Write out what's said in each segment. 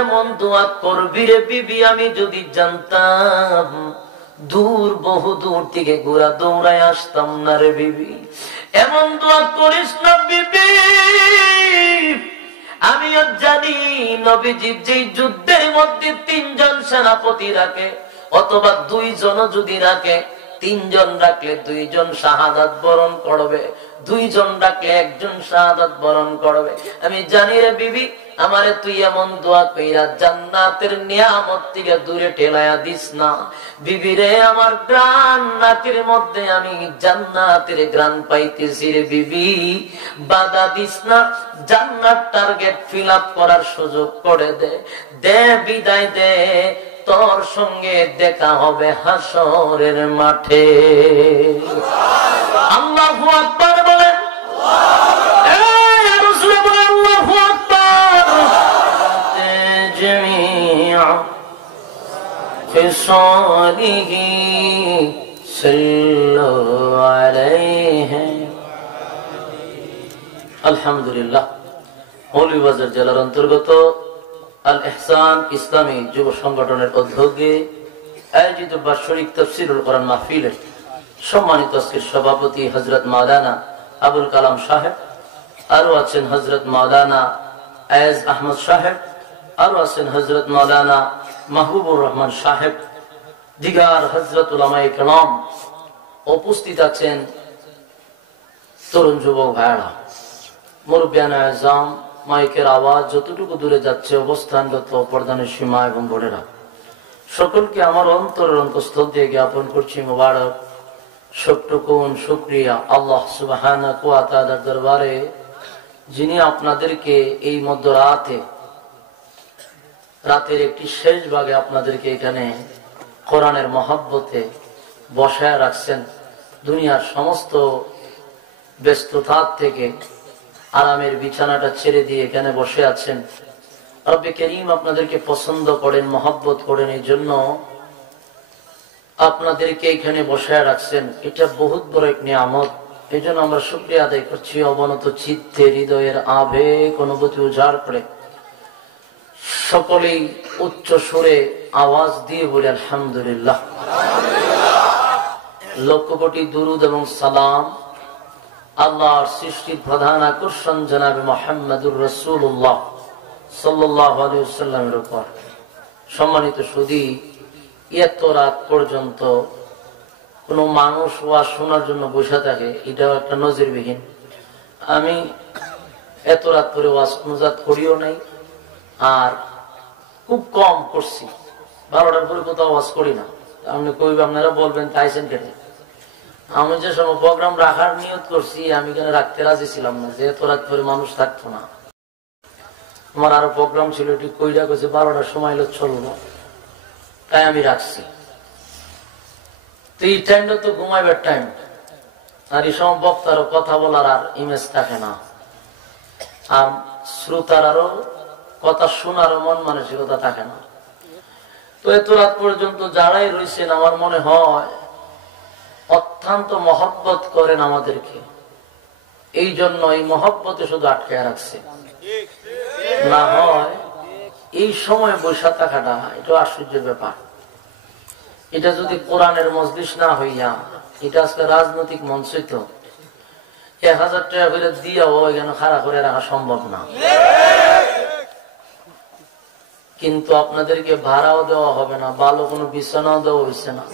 এমন দোয়া করবি রে বিবি, আমি যদি জানতাম দূর বহু দূর থেকে ঘোড়া দৌড়ায় আসতাম না রে বিবি। এমন দোয়া করিস না বিবি। আমিও জানি নবীজি যেই যুদ্ধের মধ্যে 3 জন সেনাপতি রাখে অথবা 2 জন যদি রাখে, 3 জন রাখলে 2 জন শাহাদাত বরণ করবে, 2 জন রাখলে 1 জন শাহাদাত বরণ করবে। আমি জানি রে বিবি, আমারে তুই এমন দোয়া কইরা জান্নাতের নিয়ামত থেকে দূরে ঠেলায়া দিস না। বিবি রে, আমার গ্রান নাকের মধ্যে আমি জান্নাতের গ্রান পাইতেছি রে বিবি, বাধা দিস না। জান্নাত টার্গেট ফিল আপ করার সুযোগ করে দে, দে বিদায় দে, তোর সঙ্গে দেখা হবে হাসরের মাঠে। আল্লাহু আকবার বলেন, এই রাসূল বলেন আল্লাহু আকবার। জামিআ ফিসালিহি সাল্লাল্লাহু আলাইহি। আলহামদুলিল্লাহ। মৌলভীবাজার জেলার অন্তর্গত আল ইহসান ইসলামী যুব সংগঠনের উদ্যোগে আয়োজিত বার্ষিক তাফসীরুল কোরআন মাহফিলের সম্মানিত আজকের সভাপতি হযরত মাওলানা আবুল কালাম সাহেব, আরো আছেন হযরত মাওলানা আয়েজ আহমদ সাহেব, আরো আছেন হযরত মাওলানা মাহবুবুর রহমান সাহেব, দিগার হযরত উলামায়ে কেরাম, উপস্থিত আছেন তরুণ যুবক ভাইরা, মুরব্বিয়ানে আযম, মাইকের আওয়াজ যতটুকু দূরে যাচ্ছে, অবস্থানগত পর্দানের সীমা এবং বোনেরা, সকলকে আমার অন্তরের অন্তঃস্থল দিয়ে জ্ঞাপন করছি মোবারক সবটুকুন শুকরিয়া আল্লাহ সুবহানাহু ওয়া তাআলার দরবারে, যিনি আপনাদেরকে এই মধ্যরাতে, রাতের একটি শেষ ভাগে আপনাদেরকে এখানে কোরআনের মহব্বতে বসায় রাখছেন। দুনিয়ার সমস্ত ব্যস্ততার থেকে আরামের বিছানাটা ছেড়ে দিয়ে এখানে বসে আছেন। রব্বে করিম আপনাদেরকে পছন্দ করেন, মহব্বত করেন, এই জন্য আপনাদেরকে এখানে বসায় রাখছেন। এটা বহুত বড় এক নিয়ামত। এই জন্য আমরা শুকরিয়া আদায় করছি অবনত চিত্তে, হৃদয়ের আবেগ অনুভূতি উজাড় করে সকলেই উচ্চ সুরে আওয়াজ দিয়ে বলে আলহামদুলিল্লাহ। লক্ষ কোটি দুরুদ এবং সালাম আল্লাহর সৃষ্টির প্রধান আকর্ষণ জনাবে মুহাম্মদুর রাসূলুল্লাহ সাল্লাল্লাহু আলাইহি ওয়াসাল্লামের উপর। সম্মানিত সুধী, এত রাত পর্যন্ত কোন মানুষ ওয়াজ শোনার জন্য বসে থাকে, এটাও একটা নজিরবিহীন। আমি এত রাত পরে ওয়াজ মুজাত করিও নাই, আর খুব কম করছি। 12টার পরে কোথাও ওয়াজ করি না। আপনি কইবে, আপনারা বলবেন তাইছেন কেন? আমি যে সময় প্রোগ্রাম রাখার নিয়ত করছি, আমি কেন রাখতে রাজি ছিলাম না, যে এত রাত পরে মানুষ থাকতো না। আমার আরো প্রোগ্রাম ছিল, এটি কইরা কইছে 12টার সময় হলে চলবো, তাই আমি রাখছি। তো এই টাইমটা তো ঘুমাইবার টাইম, আর এই সময় বক্তারও কথা বলার আর ইমেজ থাকে না, আর শ্রোতার আরো কথা শোনারও মন মানসিকতা থাকে না। তো এত রাত পর্যন্ত যারাই রয়েছেন, আমার মনে হয় অত্যন্ত মহব্বত করেন আমাদেরকে, এই জন্য এই মহব্বতে শুধু আটকায় রাখছে। না হয় এই সময় বৈশা থাকাটা এটা আশ্চর্যের ব্যাপার। এটা যদি কোরআনের মজলিস না হইয়া, এটা আজকে রাজনৈতিক মঞ্চই তো 1000 টাকা করে দিয়াও এখানে খাড়া করে রাখা সম্ভব না। কিন্তু আপনাদেরকে ভাড়াও দেওয়া হবে না, ভালো কোনো বিছানাও দেওয়া হয়েছে না।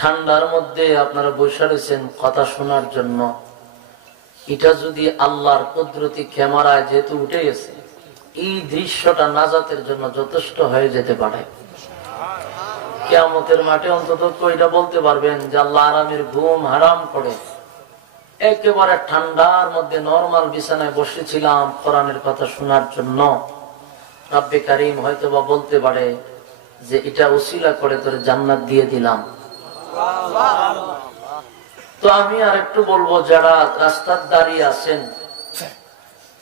ঠান্ডার মধ্যে আপনারা বসে রয়েছেন কথা শোনার জন্য। এটা যদি আল্লাহর কুদরতি ক্যামেরায় যেহেতু উঠে গেছে, এই দৃশ্যটা নাজাতের জন্য যথেষ্ট হয়ে যেতে পারে। কিয়ামতের মাঠে অন্তত এটা বলতে পারবেন যে আল্লাহ আরামের ঘুম হারাম করে একেবারে ঠান্ডার মধ্যে নরমাল বিছানায় বসেছিলাম কোরআনের কথা শোনার জন্য। রব্বে কারীম হয়তো বা বলতে পারে যে এটা উসিলা করে তোর জান্নাত দিয়ে দিলাম। তো আমি আর একটু বলবো, যারা রাস্তার দাঁড়িয়ে আছেন,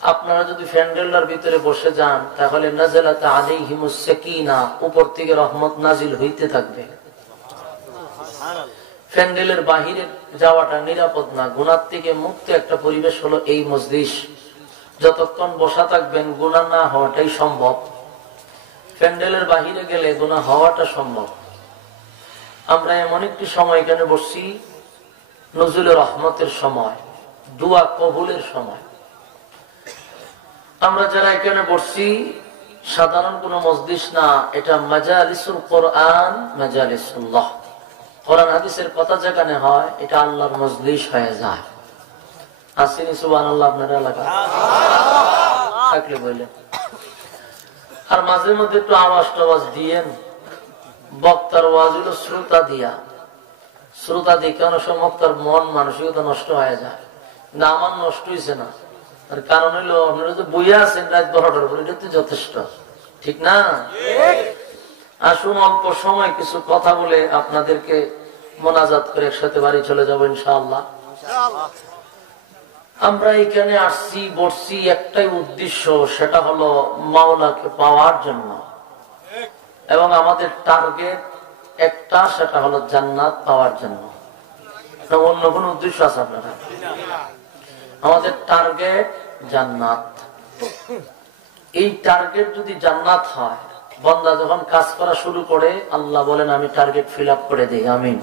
আপনারা যদি প্যান্ডেলের ভিতরে বসে যান, তাহলে নাযালাত আলাইহিমুস সাকিনা, উপর থেকে রহমত নাজিল হইতে থাকবে। প্যান্ডেলের বাহিরে যাওয়াটা নিরাপদ না, গুনাহ থেকে মুক্ত একটা পরিবেশ হলো এই মজলিস। যতক্ষণ বসা থাকবেন গুনাহ না হওয়াটাই সম্ভব, প্যান্ডেলের বাহিরে গেলে গুনাহ হওয়াটা সম্ভব। আমরা এমন একটি সময় এখানে বসছি, নজরুলের রহমতের সময়, দোয়া কবুলের সময়। আমরা যারা এখানে বসছি সাধারণ কোন মজলিস না, এটা মাজালিসুল কোরআন, মাজালিসুল্লাহ। কোরআন হাদিসের কথা যেখানে হয় এটা আল্লাহর মজলিস হয়ে যায়। আসেনি সুবহানাল্লাহ আপনার এলাকা থাকলে বললেন। আর মাঝে মধ্যে একটু আওয়াজ টাওয়াজ দিয়েন। বক্তার ওয়াজ হলো শ্রোতা দিয়া, শ্রোতা দিয়ে কেন সব বক্তার মন মানসিকতা নষ্ট হয়ে যায় না। আমার নষ্ট হয়েছে না, তার কারণ হইলো আপনারা যে বইয়া আছেন রাত 12টার পর, এটা তো যথেষ্ট, ঠিক না? আসুন অল্প সময় কিছু কথা বলে আপনাদেরকে মোনাজাত করে একসাথে বাড়ি চলে যাবো ইনশাআল্লাহ। আমরা এখানে আসছি বসছি একটাই উদ্দেশ্য, সেটা হলো মাওলাকে পাওয়ার জন্য, এবং আমাদের টার্গেট একটা, সেটা হলো জান্নাত পাওয়ার জন্য। অন্য কোন উদ্দেশ্য আছে আপনারা? আমাদের টার্গেট জান্নাত। এই টার্গেট যদি জান্নাত হয়, বান্দা যখন কাজ করা শুরু করে আল্লাহ বলেন আমি টার্গেট ফিল আপ করে দিই, আমিন।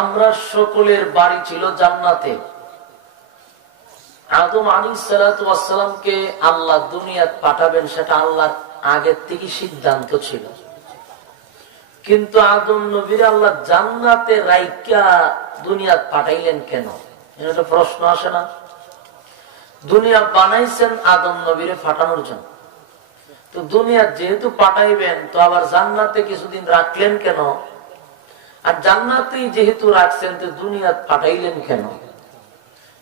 আমরা সকলের বাড়ি ছিল জান্নাতে। আদম আলাইহিস সালামকে আল্লাহ দুনিয়াত পাঠাবেন, সেটা আল্লাহর আগের থেকে সিদ্ধান্ত ছিল। কিন্তু আদম নবীর আল্লাহ জান্নাতে রাইকা দুনিয়াত পাঠাইলেন কেন? এটা প্রশ্ন আসে না? দুনিয়া বানাইছেন আদম নবীরে পাঠানোর জন্য, তো দুনিয়া যেহেতু পাঠাইবেন তো আবার জান্নাতে কিছুদিন রাখলেন কেন? আর জান্নাতেই যেহেতু রাখছেন তো দুনিয়াত পাঠাইলেন কেন?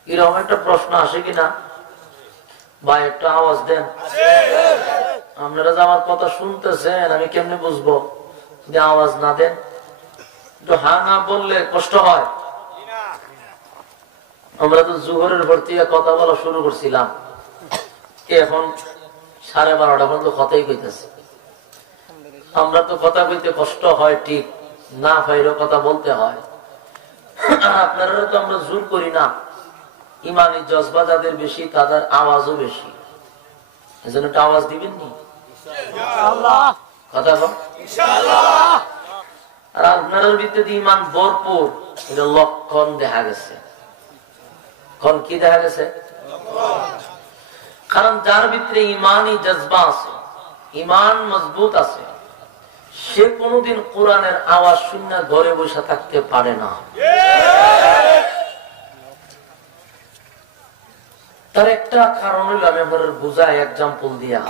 এরকম একটা প্রশ্ন আসে কিনা? বা একটু আওয়াজ দেন। আপনারা যে আমার কথা শুনতেছেন আমি কেমনে বুঝবো যদি আওয়াজ না দেন? একটু হা না বললে কষ্ট হয়। আমরা তো জোহরের পর থেকে কথা বলা শুরু করছিলাম, এখন 12:30 পর্যন্ত কথাই কইতেছে। আমরা তো কথা কইতে কষ্ট হয় ঠিক, না পাইলেও কথা বলতে হয়। আপনারা তো আমরা জোর করি না, ইমানি জজবা যাদের বেশি তাদের আওয়াজও বেশি, এজন্য একটা আওয়াজ দিবেন নি কথা বল। আর আপনার ভিতরে ইমান ভরপুর, এটা লক্ষণ দেখা গেছে। কি দেখা গেছে? কারণ যার ভিতরে ইমানই জজবা আছে, ইমান মজবুত আছে, সে কোনদিন কোরআনের আওয়াজ শুনে ঘরে বসে থাকতে পারে না। তার একটা কারণ হইল, আমি আপনার বুঝাই এক্সাম্পল দিয়া।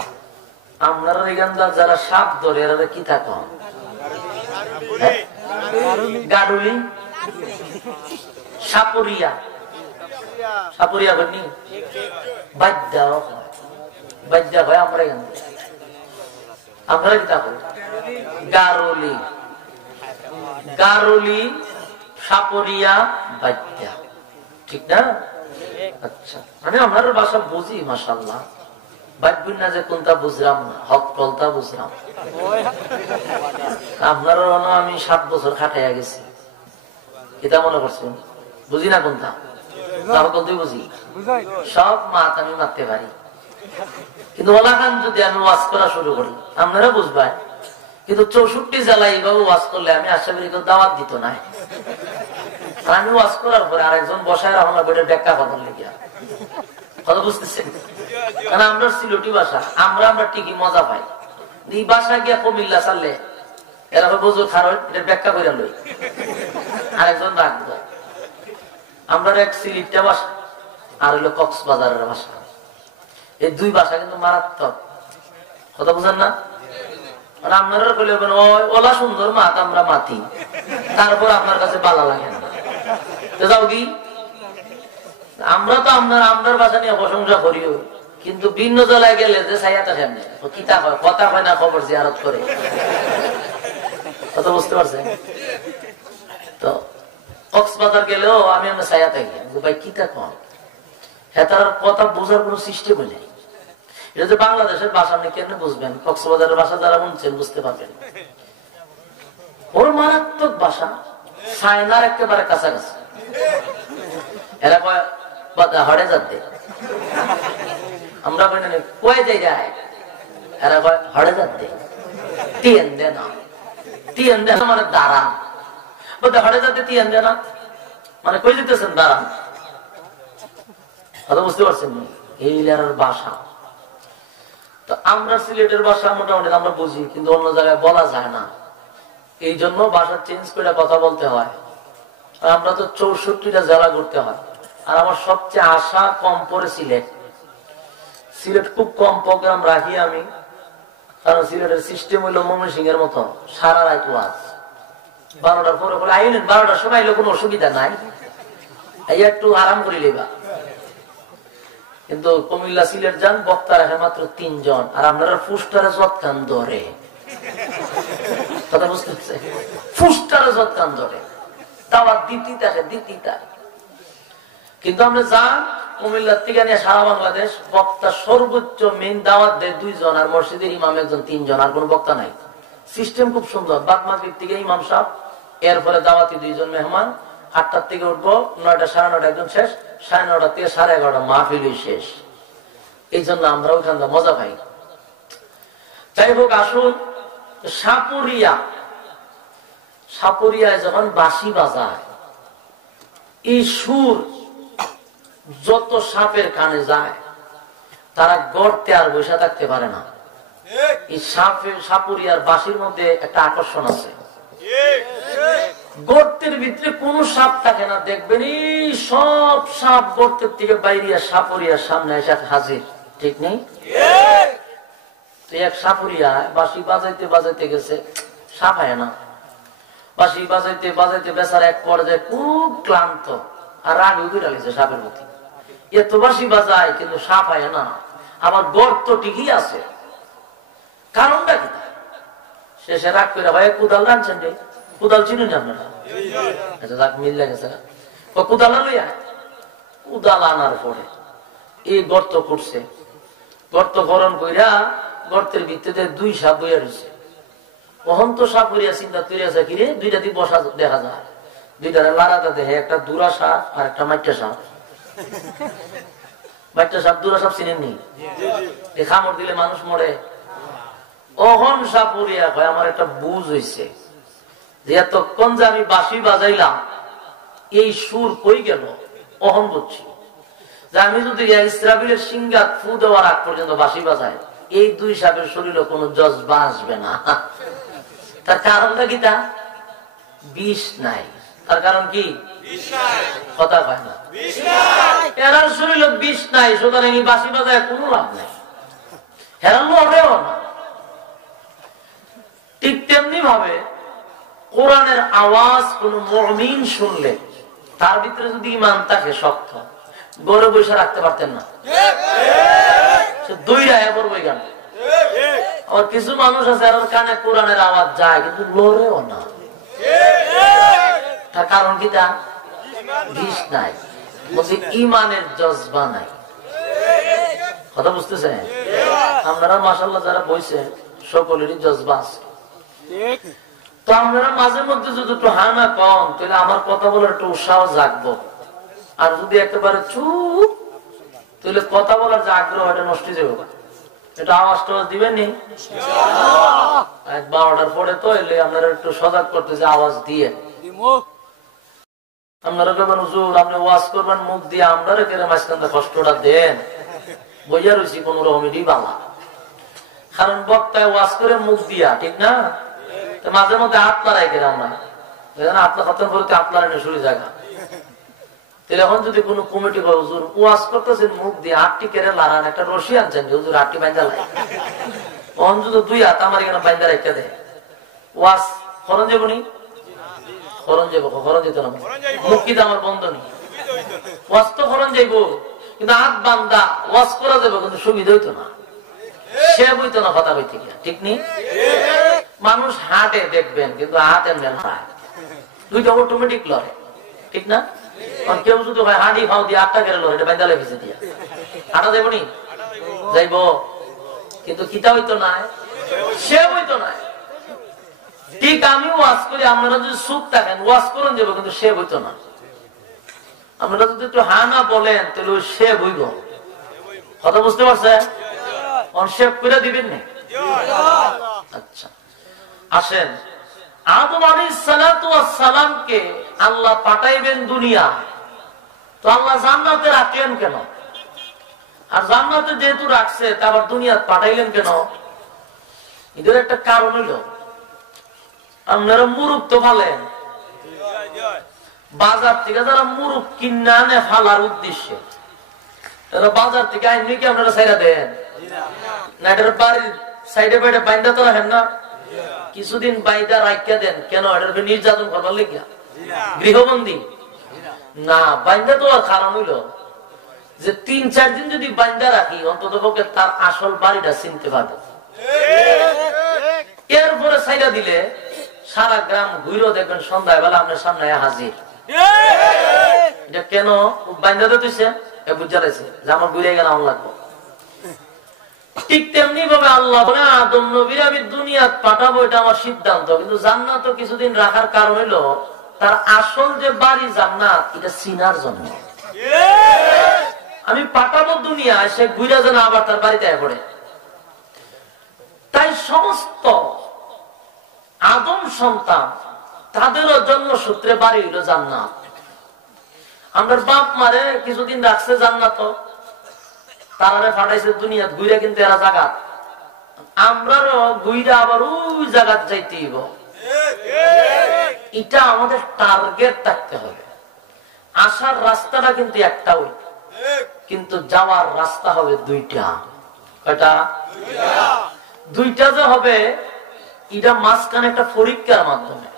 আপনারা এখানকার যারা সাপ ধরে এরা কি থাকা গাড়ুলি, সাপুরিয়া, সাপুরিয়া করি বাদ্যা বাদ্যা হয়। আমরা এখান আমরা কি থাকো গারুলি, গারুলি, সাপুরিয়া, বাদ্যা, ঠিক না? আচ্ছা, মানে আমার ভাষা বুঝি মাশাআল্লাহ। বাদ্যুন না যে কোনটা বুঝলাম না, হক কলতা বুঝলাম। আপনারও আমি 7 বছর খাটাইয়া গেছি, এটা মনে করছেন? বুঝি না কোনটা, বুঝি সব মাত আমি মারতে পারি, কিন্তু ওলা খান যদি আমি ওয়াজ করা শুরু করি আপনারা বুঝবেন। কিন্তু 64 জেলায় এইভাবে ওয়াজ করলে আমি আশা করি কেউ দাওয়াত দিত না। আমি ওয়াজ করার পরে আরেকজন বসায় রাখলাম বইটা ব্যাখ্যা কথা লেগে কথা বুঝতেছেন? কারণ আমরা সিলেটি ভাষা, আমরা ঠিকই মজা পাই। এই ভাষা গিয়া কুমিল্লা চাললে এরা বোঝো খারাপ, এটা ব্যাখ্যা করে লই আরেকজন রাখব। আমরা এক সিলেটটা ভাষা আর হইলো কক্সবাজারের ভাষা, এই দুই ভাষা কিন্তু মারাত্মক, কথা বুঝেন না? আপনারা কইলে ওলা সুন্দর মাত, আমরা মাতি, তারপর আপনার কাছে ভালো লাগে না, তো যাও কি? আমরা তো আপনার ভাষা নিয়ে প্রশংসা করিও, কিন্তু ভিন্ন জেলায় গেলে যে ছাইয়াটা সামনে কিতা হয়, কথা হয় না, খবর জিয়ারত করে, কথা বুঝতে পারছেন? তো কক্সবাজার গেলেও আমি আমরা ছায়া থাকি, ভাই কিতা কম, হ্যাঁ তার কথা বোঝার কোন সিস্টেম নেই। এটা যে বাংলাদেশের ভাষা আপনি কেন বুঝবেন? কক্সবাজারের ভাষা যারা শুনছেন বুঝতে পারবেন। ওর মারাত্মক ভাষা, চায়নার একেবারে কাছাকাছি। এরা বাদা হড়ে যাতে আমরা কয়ে যাই যায় এরা হড়ে যাতে টিয়েন দে না টিয়েন দে না মানে দাঁড়ান বাদা হড়ে যাতে টিয়েন দে না মানে কই দিতেছেন দাঁড়ান কথা বুঝতে পারছেন এই লেয়ারের ভাষা তো আমরা সিলেটের ভাষা মোটামুটি আমরা বুঝি কিন্তু অন্য জায়গায় বলা যায় না এই জন্য ভাষা চেঞ্জ করে কথা বলতে হয় আমরা তো 64টা জেলা ঘুরতে হয় আর আমার সবচেয়ে আশা কম পরে সিলেট খুব কম প্রোগ্রাম রাখি আমি কারণ সিলেটের সিস্টেম হইলো ময়মনসিংহ এর মতো সারা রাত ওয়াজ 12টার পরে বলে আইলেন 12টার সময় এলে কোনো অসুবিধা নাই এই একটু আরাম করি লেবা কিন্তু কুমিল্লা সিলেট যান বক্তা রাখে মাত্র 3 জন আর আপনারা ফুস্টারে যৎকান ধরে কথা বুঝতে হচ্ছে ফুস্টারে যৎকান ধরে দাওয়াত দিতে কিন্তু আমরা যান কুমিল্লার থেকে নিয়ে সারা বাংলাদেশ বক্তা সর্বোচ্চ মেইন দাওয়াত দেয় 2 জন আর মসজিদের ইমাম একজন 3 জন আর কোন বক্তা নাই সিস্টেম খুব সুন্দর বাদ মাগরিব থেকে ইমাম সাহেব এরপরে দাওয়াতি 2 জন মেহমান 8টার থেকে উঠবো 9টা 9:30 একজন শেষ 9:30 থেকে 11:30 মাহফিল শেষ এই জন্য আমরা ওইখান থেকে মজা পাই যাই হোক আসুন সাপুরিয়ায় যখন বাঁশি বাজায় এই সুর যত সাপের কানে যায় তারা গর্তে আর বসে থাকতে পারে না এই সাপুরিয়ার বাঁশির মধ্যে একটা আকর্ষণ আছে গর্তের ভিতরে কোন সাপ থাকে না দেখবেন এই সব সাপ গর্তের থেকে বাইরিয়া সাপুরিয়ার সামনে এসে হাজির ঠিক নেই এক সাপুরিয়া বাঁশি বাজাইতে গেছে সাপ হয় না বাঁশি বাজাইতে বেচার এক পর্যায়ে খুব ক্লান্ত আর রাগ উঠে গেছে সাপের প্রতি এত বাঁশি বাজায় কিন্তু সাপ হয় না আমার গর্ত ঠিকই আছে কারণটা কি শেষে রাগ করে ভাই কুদাল আনছেন রে কুদাল চিনুন আপনারা আচ্ছা যাক মিল লাগেছে কুদাল লইয়া কুদাল আনার পরে এই গর্ত করছে গর্ত ভরণ কইরা গর্তের ভিত্তিতে 2 সাপ বইয়া রয়েছে অহন্ত সাপ করিয়া চিন্তা তৈরি আছে কিরে 2টা দিয়ে বসা দেখা যায় 2টারে লাড়াটা দেখে একটা দুরা সাপ আর একটা মাইটা সাপ মাইটা সাপ দুরা সাপ চিনেননি খামড় দিলে মানুষ মরে অহন সাপ করিয়া কয় আমার একটা বুঝ হইছে যে এতক্ষণ যে আমি বাঁশি বাজাইলাম এই সুর কই গেল অহন বুঝছি যে আমি যদি ইসরাফিলের সিংহাত ফু দেওয়ার আগ পর্যন্ত বাঁশি বাজাই এই 2 সাপের শরীরে কোনো জজবা আসবে না তার কারণটা কি তা বিষ নাই তার কারণ কি কথা পায় না এরার শরীরে বিষ নাই সুতরাং এই বাঁশি বাজায় কোনো লাভ নাই হেরান লড়েও না ঠিক তেমনি ভাবে কোরআনের আওয়াজ কোন মুমিন শুনলে তার ভিতরে যদি ঈমান থাকে শক্ত গড়ে বসে রাখতে পারতেন না আর কিছু মানুষ আছে আর কানে কোরআনের আওয়াজ যায় কিন্তু লড়েও না তার কারণ কি তা বিষ নাই বলছি ঈমানের জজবা নাই কথা বুঝতেছেন আপনারা মাশাআল্লাহ যারা বইছে সকলেরই জজবা আছে তো আপনারা মাঝে মধ্যে যদি একটু হানা কম তাহলে আমার কথা বলার একটু উৎসাহ জাগবো আর যদি একেবারে চুপ তাহলে কথা বলার যে আগ্রহ এটা নষ্ট হয়ে যাবে এটা আওয়াজ টাওয়াজ দিবেন নি 12টার পরে তো এলে আপনারা একটু সজাগ করতেছে আওয়াজ দিয়ে আপনারা কেমন হুজুর আপনি ওয়াজ করবেন মুখ দিয়ে আপনারা কেন মাঝখানে কষ্টটা দেন বইয়া রয়েছি কোন রকমেরই বালা কারণ বক্তায় ওয়াজ করে মুখ দিয়া ঠিক না মাঝে মধ্যে হাত লড়াই কেন আমরা আপনার খতম করতে আপনার শুরু জায়গা এখন যদি কোন কমিটি হুজুর ওয়াজ করতেছেন মুখ দিয়ে হাতটি কেড়ে লাগান একটা রশি আনছেন হুজুর হাতটি বাইন্দা লাগে তখন যদি 2 হাত আমার এখানে বাইন্দা রেখে দেয় ওয়াজ খরণ যাবো নি খরণ যাবো খরণ যেত না মুখ কিন্তু আমার বন্ধ নেই ওয়াজ তো খরণ যাইবো কিন্তু হাত বান্ধা ওয়াজ করা যাবে কিন্তু সুবিধা হইতো না সে বইতো না কথা বইতে গিয়া ঠিক নেই মানুষ হাটে দেখবেন কিন্তু হাত এমনি হয় 2টা অটোমেটিক লড়ে ঠিক না কেউ যদি হাঁড়ি খাও দিয়ে 8টা কেড়ে লড়ে এটা বাইন্দালে ভিজে দিয়া হাঁটা যাবো নি যাইব কিন্তু কিতা হইতো না সে হইতো না ঠিক আমি ওয়াজ করি আপনারা যদি সুখ থাকেন ওয়াজ করুন যাবো কিন্তু সে হইতো না আমরা যদি একটু হা না বলেন তাহলে সে বইব, কথা বুঝতে পারছেন? শেভ করে দিবেন না? আচ্ছা আসেন, আদম আলাইহিস সালাতু ওয়াস সালামকে আল্লাহ পাঠাইবেন দুনিয়া, তো আল্লাহ জান্নাতে রাখলেন কেন? আর জান্নাতে যেহেতু রাখছে তা আবার দুনিয়া পাঠাইলেন কেন? এদের একটা কারণ হইল, আপনারা মুরুখ তো ফালেন, বাজার থেকে যারা মুরুখ কিনে আনে ফালার উদ্দেশ্যে, তারা বাজার থেকে আইনি কি আপনারা ছাইরা দেন না? এটার বাড়ির সাইডে বাইডে বাইন্দা তো রাখেন না? কিছুদিন বাইদা রাখিয়া দেন কেন? এটাকে নির্যাতন করবার লেগিয়া, গৃহবন্দী না বাইন্দা তো কারণ হইল যে ৩-৪ দিন যদি বাইন্দা রাখি অন্তত পক্ষে তার আসল বাড়িটা চিনতে পারবো। এরপরে ছাইরা দিলে সারা গ্রাম ঘুরেও দেখবেন সন্ধ্যাবেলা আপনার সামনে হাজির। এটা কেন বাইন্দা দিতেছে? বুঝা রয়েছে যে আমার ঘুরে গেলে আমার লাগবো। ঠিক তেমনি ভাবে আল্লাহ বলে আদম নবীর আমি দুনিয়া পাঠাবো, এটা আমার সিদ্ধান্ত, কিন্তু জান্নাত কিছুদিন রাখার কারণ হইলো তার আসল যে বাড়ি জান্নাত এটা চিনার জন্য। আমি পাঠাবো দুনিয়া, সে ঘুরে যেন আবার তার বাড়িতে পড়ে। তাই সমস্ত আদম সন্তান তাদেরও জন্মসূত্রে বাড়ি হইল জান্নাত। আমার বাপ মারে কিছুদিন রাখছে জান্নাত, তারা ফাটাইছে দুনিয়া ঘুরে, কিন্তু এরা জাগাত আমরাও ঘুরে আবার ওই জায়গাত যাইতে হইব। এটা আমাদের টার্গেট থাকতে হবে। আসার রাস্তাটা কিন্তু একটা ওই, কিন্তু যাওয়ার রাস্তা হবে দুইটা। কয়টা? দুইটা যে হবে, এটা মাঝখানে একটা পরীক্ষার মাধ্যমে।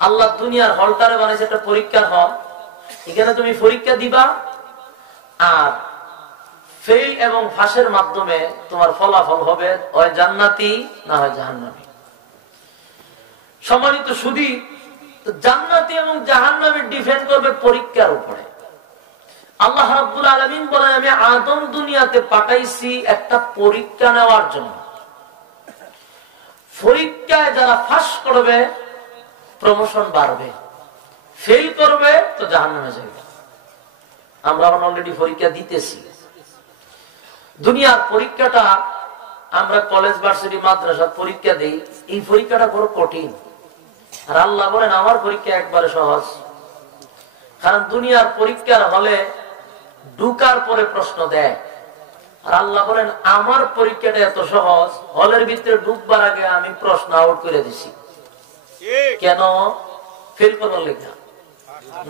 আল্লাহ দুনিয়ার হলটারে বানাইছে একটা পরীক্ষার হল, এখানে তুমি পরীক্ষা দিবা, আর ফেল এবং ফাঁসের মাধ্যমে তোমার ফলাফল হবে হয় জান্নাতি না হয় জাহান্নামী। সম্মানিত শুধু জান্নাতি এবং জাহান্নামী ডিপেন্ড করবে পরীক্ষার উপরে। আল্লাহ রাব্বুল আলামিন বলেন আমি আদম দুনিয়াতে পাঠাইছি একটা পরীক্ষা নেওয়ার জন্য। পরীক্ষায় যারা ফাঁস করবে প্রমোশন বাড়বে, ফেল করবে তো জাহান্নামে যাবে। আমরা এখন অলরেডি পরীক্ষা দিতেছি। দুনিয়ার পরীক্ষাটা আমরা কলেজ ভার্সিটি মাদ্রাসা পরীক্ষা দেই, এই পরীক্ষাটা বড় কঠিন। আর আল্লাহ বলেন আমার পরীক্ষা একবারে সহজ, কারণ দুনিয়ার পরীক্ষার হলে ঢুকার পরে প্রশ্ন দেয়, আর আল্লাহ বলেন আমার পরীক্ষাটা এত সহজ, হলের ভিতরে ঢুকবার আগে আমি প্রশ্ন আউট করে দিছি। কেন? ফেল করার লেগে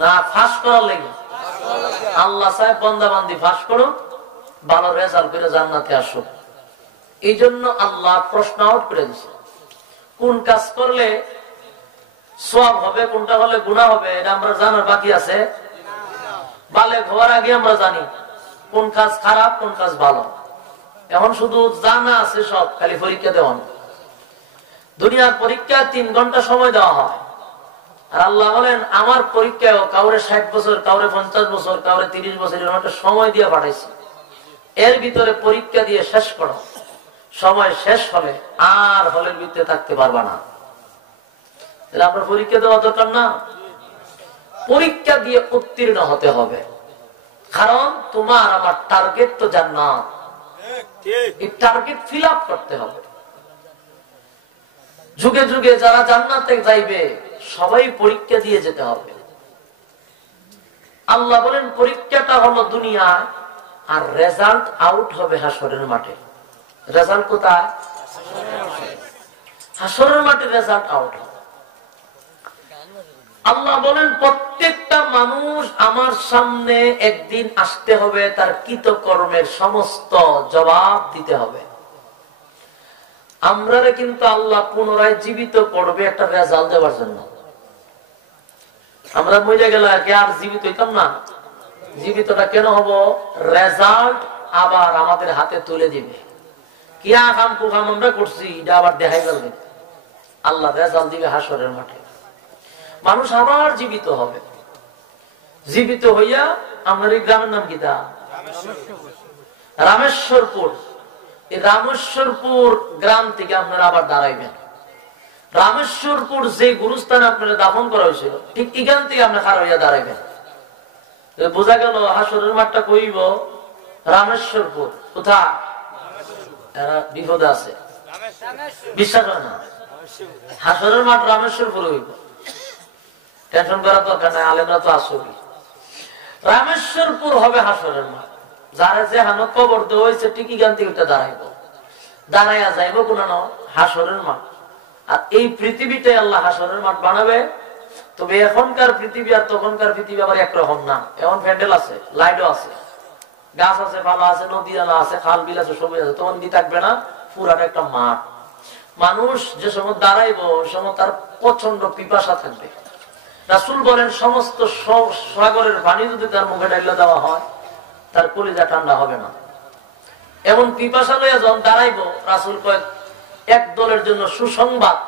না ফাঁস করার লেগে? আল্লাহ সাহেব বন্দাবান্দি ফাঁস করো, ভালো রেজাল্ট করে জান্নাতে আসো, এই জন্য আল্লাহ প্রশ্ন আউট করে দিছে। কোন কাজ করলে সওয়াব হবে, কোনটা হলে গুনাহ হবে, এটা আমরা জানার বাকি আছে। বালেগ হওয়ার আগে আমরা জানি কোন কাজ খারাপ কোন কাজ ভালো। এখন শুধু জানা আছে সব, খালি পরীক্ষা দেওয়া। দুনিয়ার পরীক্ষা 3 ঘন্টা সময় দেওয়া হয়, আর আল্লাহ বলেন আমার পরীক্ষায় কাউরে 60 বছর, কাউরে 50 বছর, কাউরে 30 বছর এরকম একটা সময় দিয়ে পাঠাইছি। এর ভিতরে পরীক্ষা দিয়ে শেষ করো, সময় শেষ হলে আর হলের ভিতরে থাকতে পারবা না। তাহলে আপনার পরীক্ষা দেওয়া দরকার না? পরীক্ষা দিয়ে উত্তীর্ণ হতে হবে, কারণ তোমার আমার টার্গেট তো জান্নাত। এই টার্গেট ফিল আপ করতে হবে। যুগে যুগে যারা জান্নাতে যাইবে সবাই পরীক্ষা দিয়ে যেতে হবে। আল্লাহ বলেন পরীক্ষাটা হলো দুনিয়া, আর রেজাল্ট আউট হবে হাসরের মাঠে। রেজাল্ট কোথায়? হাসরের মাঠে রেজাল্ট আউট হবে। আল্লাহ বলেন প্রত্যেকটা মানুষ আমার সামনে একদিন আসতে হবে, তার কৃতকর্মের সমস্ত জবাব দিতে হবে। আমরা কিন্তু আল্লাহ পুনরায় জীবিত করবে একটা রেজাল্ট দেওয়ার জন্য। আমরা মরে গেলে আর জীবিত হইতাম না। জীবিতটা কেন হব? রেজাল্ট আবার আমাদের হাতে তুলে দিবে। কি আকাম কুকাম আমরা করছি এটা আবার দেখাই গেল, আল্লাহ রেজাল্ট দিবে হাসরের মাঠে। মানুষ আবার জীবিত হবে। জীবিত হইয়া আমাদের এই গ্রামের নাম কি? তা রামেশ্বরপুর। এই রামেশ্বরপুর গ্রাম থেকে আপনারা আবার দাঁড়াইবেন। রামেশ্বরপুর যে গুরুস্থানে আপনারা দাফন করা হয়েছিল, ঠিক এখান থেকে আপনি খারাপ হইয়া দাঁড়াইবেন। বোঝা গেল হাসরের মাঠটা কইব রামেশ্বরপুর। কোথায়? এরা বিপদে আছে, বিশ্বাস হয় না। হাসরের মাঠ রামেশ্বরপুর হইব, টেনশন করার দরকার নাই, আলেমরা তো আসবি। রামেশ্বরপুর হবে হাসরের মাঠ। যারা যে হানো কবর দেওয়া হয়েছে টিকি গান থেকে দাঁড়াইব, দাঁড়াইয়া যাইব কোন হাসরের মাঠ। আর এই পৃথিবীটাই আল্লাহ হাসরের মাঠ বানাবে। তবে এখনকার পৃথিবী আর তখনকার পৃথিবী আবার একরকম না। এখন প্যান্ডেল আছে, লাইটও আছে, গাছ আছে, পালা আছে, নদী আলা আছে, খাল বিল আছে, সবই আছে। তখন কি থাকবে না, পুরাটা একটা মাঠ। মানুষ যে সময় দাঁড়াইব ওই সময় তার প্রচন্ড পিপাসা থাকবে। রাসূল বলেন সমস্ত সাগরের পানি যদি তার মুখে ঢাইলা দেওয়া হয় তার কলিজা ঠান্ডা হবে না। এমন পিপাসা লইয়া যখন দাঁড়াইব, রাসূল কয় এক দলের জন্য সুসংবাদ,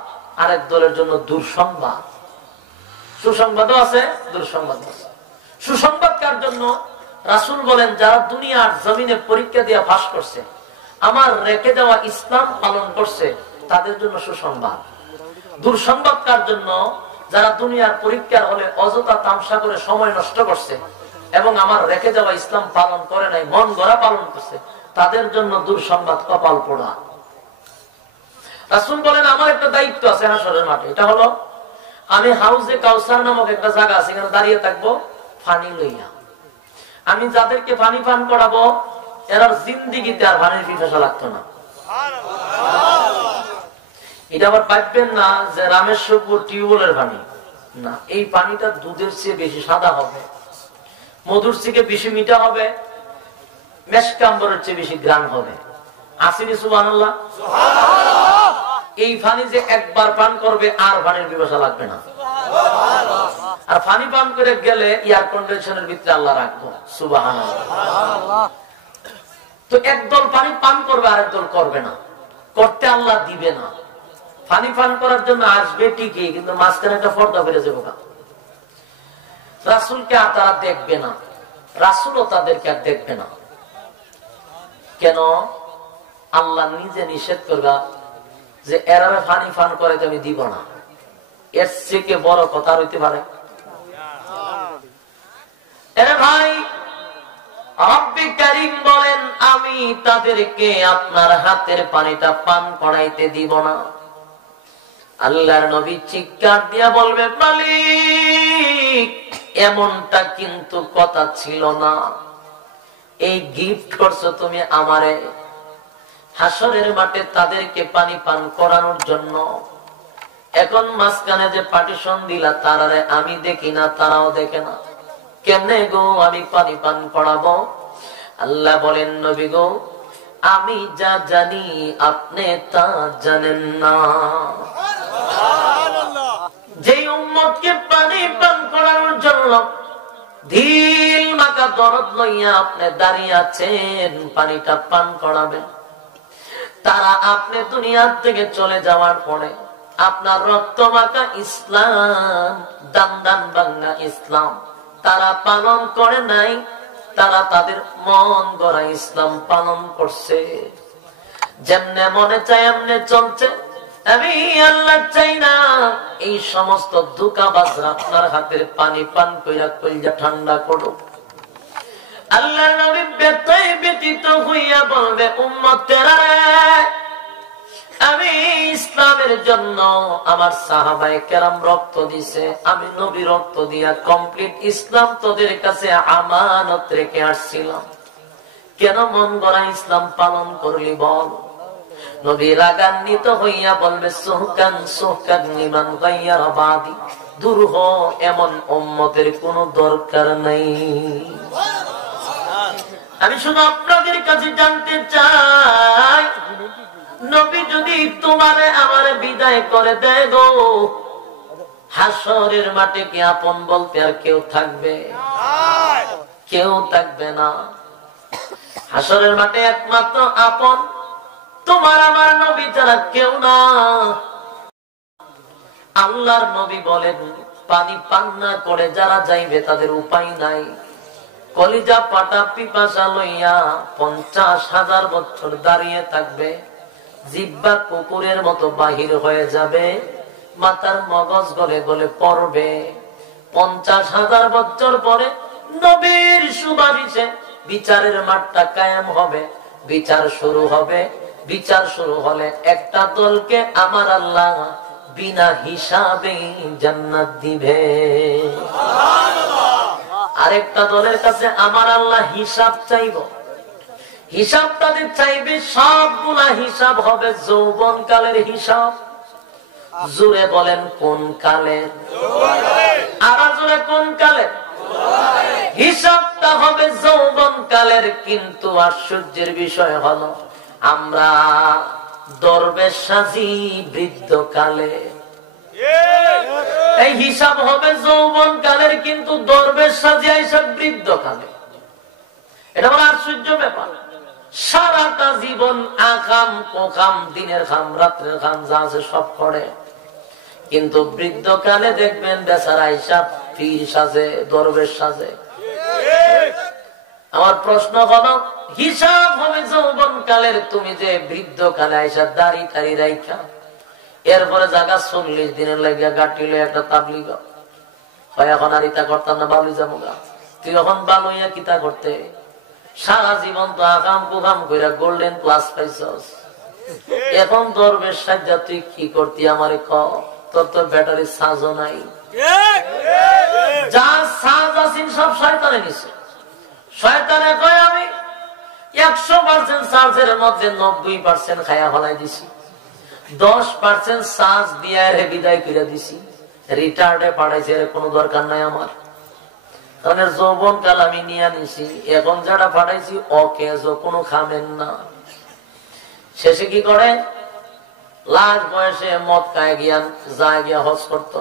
আরেক দলের জন্য দুঃসংবাদ। সুসংবাদও আছে, দুঃসংবাদও আছে। সুসংবাদ কার জন্য? রাসূল বলেন যারা দুনিয়ার জমিনে পরীক্ষা দিয়ে পাস করছে, আমার রেখে দেওয়া ইসলাম পালন করছে, তাদের জন্য সুসংবাদ। দুঃসংবাদ কার জন্য? যারা দুনিয়ার পরীক্ষার হলে অযথা তামসা করে সময় নষ্ট করছে এবং আমার রেখে দেওয়া ইসলাম পালন করে নাই, মন গড়া পালন করছে, তাদের জন্য দুঃসংবাদ, কপাল পোড়া। রাসূল বলেন আমার একটা দায়িত্ব আছে হাসরের মাঠে, এটা হলো আমি হাউজে কাউসার নামক একটা জায়গা আছে, এখানে দাঁড়িয়ে থাকবো পানি লইয়া। আমি যাদেরকে পানি পান করাবো এরা জিন্দিগিতে আর পানির পিপাসা লাগতো না। এটা আবার ভাববেন না যে রামেশ্বরপুর টিউবওয়েলের পানি না, এই পানিটা দুধের চেয়ে বেশি সাদা হবে, মধুর থেকে বেশি মিঠা হবে, মেশকাম্বরের চেয়ে বেশি গ্রাম হবে। আসেনি সুবহানাল্লাহ? এই পানি যে একবার পান করবে আর পানির পিপাসা লাগবে না। আর পানি পান করে গেলে এয়ার কন্ডিশনের ভিতরে আল্লাহ রাখবো, সুবহানাল্লাহ। তো একদল পানি পান করবে, আরেক দল করবে না, করতে আল্লাহ দিবে না। পানি পান করার জন্য আসবে ঠিকই, কিন্তু মাঝখানে একটা পর্দা বেড়ে যাবো। রাসূলকে আর তারা দেখবে না, রাসূলও তাদেরকে আর দেখবে না। কেন? আল্লাহ নিজে নিষেধ করবা যে এরা পানি পান করে আমি দিব না। এর থেকে বড় কথা হইতে পারে? এরে ভাই, রব্বে কারীম বলেন আমি তাদেরকে আপনার হাতের পানিটা পান করাইতে দিব না। আল্লাহর নবী চিৎকার দিয়া বলবে মালিক এমনটা কিন্তু কথা ছিল না, এই গিফট করছো তুমি আমারে হাসরের মাঠে তাদেরকে পানি পান করানোর জন্য। এখন মাঝখানে যে পার্টিশন দিলা তারারে আমি দেখি না, তারাও দেখে না, কেমনে গো আমি পানি পান করাবো? আল্লাহ বলেন নবী গো আমি যা জানি আপনি তা জানেন না। যে উম্মতকে পানি পান করানোর জন্য ঢিল মাখা দরদ লইয়া আপনি দাঁড়িয়ে আছেন, পানিটা পান করাবেন, তারা আপনি দুনিয়ার থেকে চলে যাওয়ার পরে আপনার রক্ত মাখা ইসলাম, দান দান বাংলা ইসলাম তারা পালন করে নাই, তারা তাদের মন গড়া ইসলাম পালন করছে। যেমনে মনে চায় এমনে চলছে। আমি আল্লাহ চাই না এই সমস্ত ধোঁকাবাজরা আপনার হাতের পানি পান কইরা কইরা ঠান্ডা করুক। আল্লাহ নবী ব্যতীত হইয়া বলবে উম্মতেরা আমি ইসলামের জন্য আমার সাহাবায়ে কেরাম রক্ত দিছে, আমি নবী রক্ত দিয়া কমপ্লিট ইসলাম তোদের কাছে আমানত রেখে আসছিলাম, কেন মন গড়া ইসলাম পালন করলি বল? নবী রাগান্বিত হইয়া বলবে সুহকান সুহকান লিমান গায়্যারা বাদি, দূর হ, এমন উম্মতের কোনো দরকার নাই। আমি শুধু আপনাদের কাছে জানতে চাই নবী যদি তোমারে আমারে বিদায় করে দেয় গো, হাসরের মাঠে কি আপন বলতে আর কেউ থাকবে? কেউ থাকবে না। হাসরের মাঠে একমাত্র আপন তোমার আমার নবী ছাড়া কেউ না। আল্লাহর নবী বলেন পানি পান না করে যারা যাইবে তাদের উপায় নাই। কলিজা পাটা পিপাসা লইয়া 50,000 বছর দাঁড়িয়ে থাকবে, জিহ্বা কুকুরের মতো বাহির হয়ে যাবে, মাথার মগজ গলে গলে পড়বে। 50,000 বছর পরে নবীর সুপারিশে বিচারের মাঠটা কায়েম হবে, বিচার শুরু হবে। বিচার শুরু হলে একটা দলকে আমার আল্লাহ বিনা হিসাবে জান্নাত দিবে, আরেকটা দলের কাছে আমার আল্লাহ হিসাব চাইব। হিসাব তাদের চাইবে, সবগুলা হিসাব হবে যৌবন কালের হিসাব। জোরে বলেন কোন কালের? আর জোরে কোন কালের? হিসাবটা হবে যৌবন কালের। কিন্তু আশ্চর্যের বিষয় হলো আমরা দরবেশ সাজি বৃদ্ধ কালে। এই হিসাব হবে যৌবন কালের, কিন্তু দরবেশ সাজিয়া হিসাব বৃদ্ধ কালে। এটা বড় আশ্চর্য ব্যাপার। সারাটা জীবন আকাম কোকাম, দিনের খাম রাত্রের খাম যা আছে সব করে, কিন্তু বৃদ্ধ কালে দেখবেন বেচারা হিসাব পীর সাজে, দরবেশ সাজে। আমার প্রশ্ন হলো, হিসাব হবে যৌবন কালের, তুমি যে বৃদ্ধ কালে আইসা দাড়ি টাড়ি রাইখা এরপরে জায়গা 40 দিনের লাগিয়া গাটিলে একটা তাবলিগ হয়, এখন আর ইতা করতাম না, বালুই যাবো গা। তুই এখন বালুইয়া কিতা করতে? সারা জীবন তো আকাম কুকাম কইরা গোল্ডেন প্লাস পাইছস, এখন দরবেশ সাজ্জা তুই কি করতি আমারে ক? তোর তো ব্যাটারি চার্জও নাই, যা চার্জ আছেন সব শয়তানে নিছে। শয়তানে কয় আমি 100% চার্জের মধ্যে 90% খায়া ফলাই দিছি, 10% চার্জ দিয়ে বিদায় করে দিছি, রিটার্ডে পাঠাইছে, কোনো দরকার নাই আমার। কারণ যৌবন কাল আমি নিয়ে নিছি, এখন যারা পাঠাইছি অকেজ, কোনো খামেন না। শেষে কি করে? লাশ বয়সে মক্কায় গিয়া যায় গিয়া হজ করত,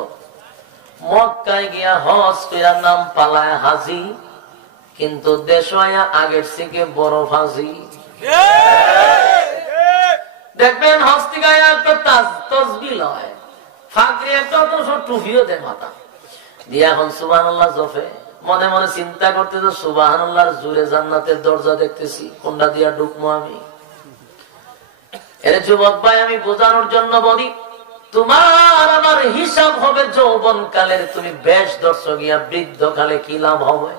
মক্কায় গিয়া হজ করার নাম পালায় হাজি, কিন্তু দেশ আগের থেকে বড় ফাজি। দেখবেন হস্তিকায় একটা তসবিহ হয়, ফাকরি একটা টুপিও দেয় মাথা দিয়ে, এখন সুবহানাল্লাহ জপে। মনে মনে চিন্তা করতে তো সুবহানাল্লাহর জোরে জান্নাতের দরজা দেখতেছি, কোনটা দিয়া ঢুকবো আমি? এর যুবক ভাই, আমি বোঝানোর জন্য বলি, তোমার আমার হিসাব হবে যৌবন কালের। তুমি বেশ দর্শক গিয়া বৃদ্ধ কালে কি লাভ হবে?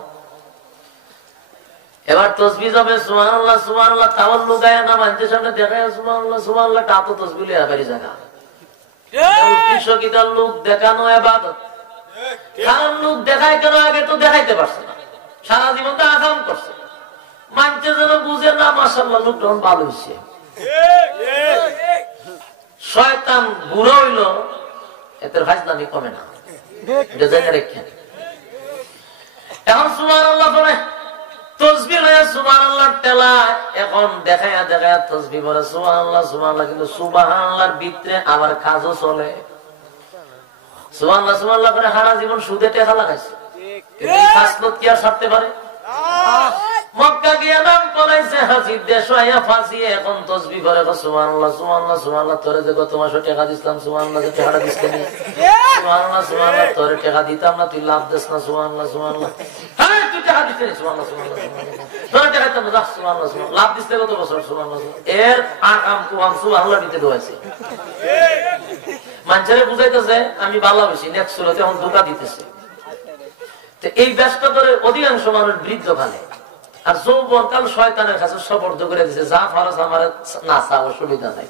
এবার তসবিহ হবে সুবহানাল্লাহ সুবহানাল্লাহ, তাওয়াল্লু গায়া না মানতে সামনে দেখায় সুবহানাল্লাহ সুবহানাল্লাহ, তা তো তসবিহ লিয়া বাড়ি জায়গা। উদ্দেশ্যকিটার লোক দেখানো ইবাদত, কারণ লোক দেখায় কেন? আগে তো দেখাইতে পারছে না, সারা জীবন তো আকাম করছে, মানতে যেন বুঝে না। মাশাআল্লাহ, লোক তখন ভালো হয়েছে। শয়তান বুড়ো হইল, এতে ফাজলামি কমে না, এটা জেনে রেখেন। এখন সুবহানাল্লাহ বলে তসবিহ লয়া সুবহানাল্লাহ টেলা, এখন দেখায়া দেখায়া তসবিহ বলে সুবহানাল্লাহ সুবহানাল্লাহ, কিন্তু সুবহানাল্লাহর ভিতরে আবার কাজও চলে। সুবহানাল্লাহ সুবহানাল্লাহ করে সারা জীবন সুদে টাকা লাগাইছে, এই খাসলত কি আর ছাড়তে পারে? মক্কা গিয়া নাম পড়াইছে হাজি, দেশ আইয়া ফাঁসিয়ে এখন তসবিহ করে সুবহানাল্লাহ সুবহানাল্লাহ সুবহানাল্লাহ, তোরে যে গত মাসে টাকা দিছিলাম সুবহানাল্লাহ, যে টাকাটা দিস কেন? সুবহানাল্লাহ সুবহানাল্লাহ, তোরে টাকা দিতাম না, তুই লাভ দিস না সুবহানাল্লাহ সুবহানাল্লাহ, হ্যাঁ তুই টাকা দিস না সুবহানাল্লাহ সুবহানাল্লাহ, তোরে টাকা দিতাম না সুবহানাল্লাহ সুবহানাল্লাহ, লাভ দিস কত বছর সুবহানাল্লাহ। এর আকাম কুয়াম সুবহানাল্লাহ ভিতরে হয়েছে। মানুষের বুঝাইতেছে আমি ভালোবাসি, নেক্সট সুরতে এখন ধোঁকা দিতেছে। এই ব্যস্ত করে অধিকাংশ মানুষ বৃদ্ধ কালে, আর যৌবন কাল শয়তানের কাছে সবর্দ করে দিচ্ছে, যা ফরজ আমার না চাও সুবিধা নাই।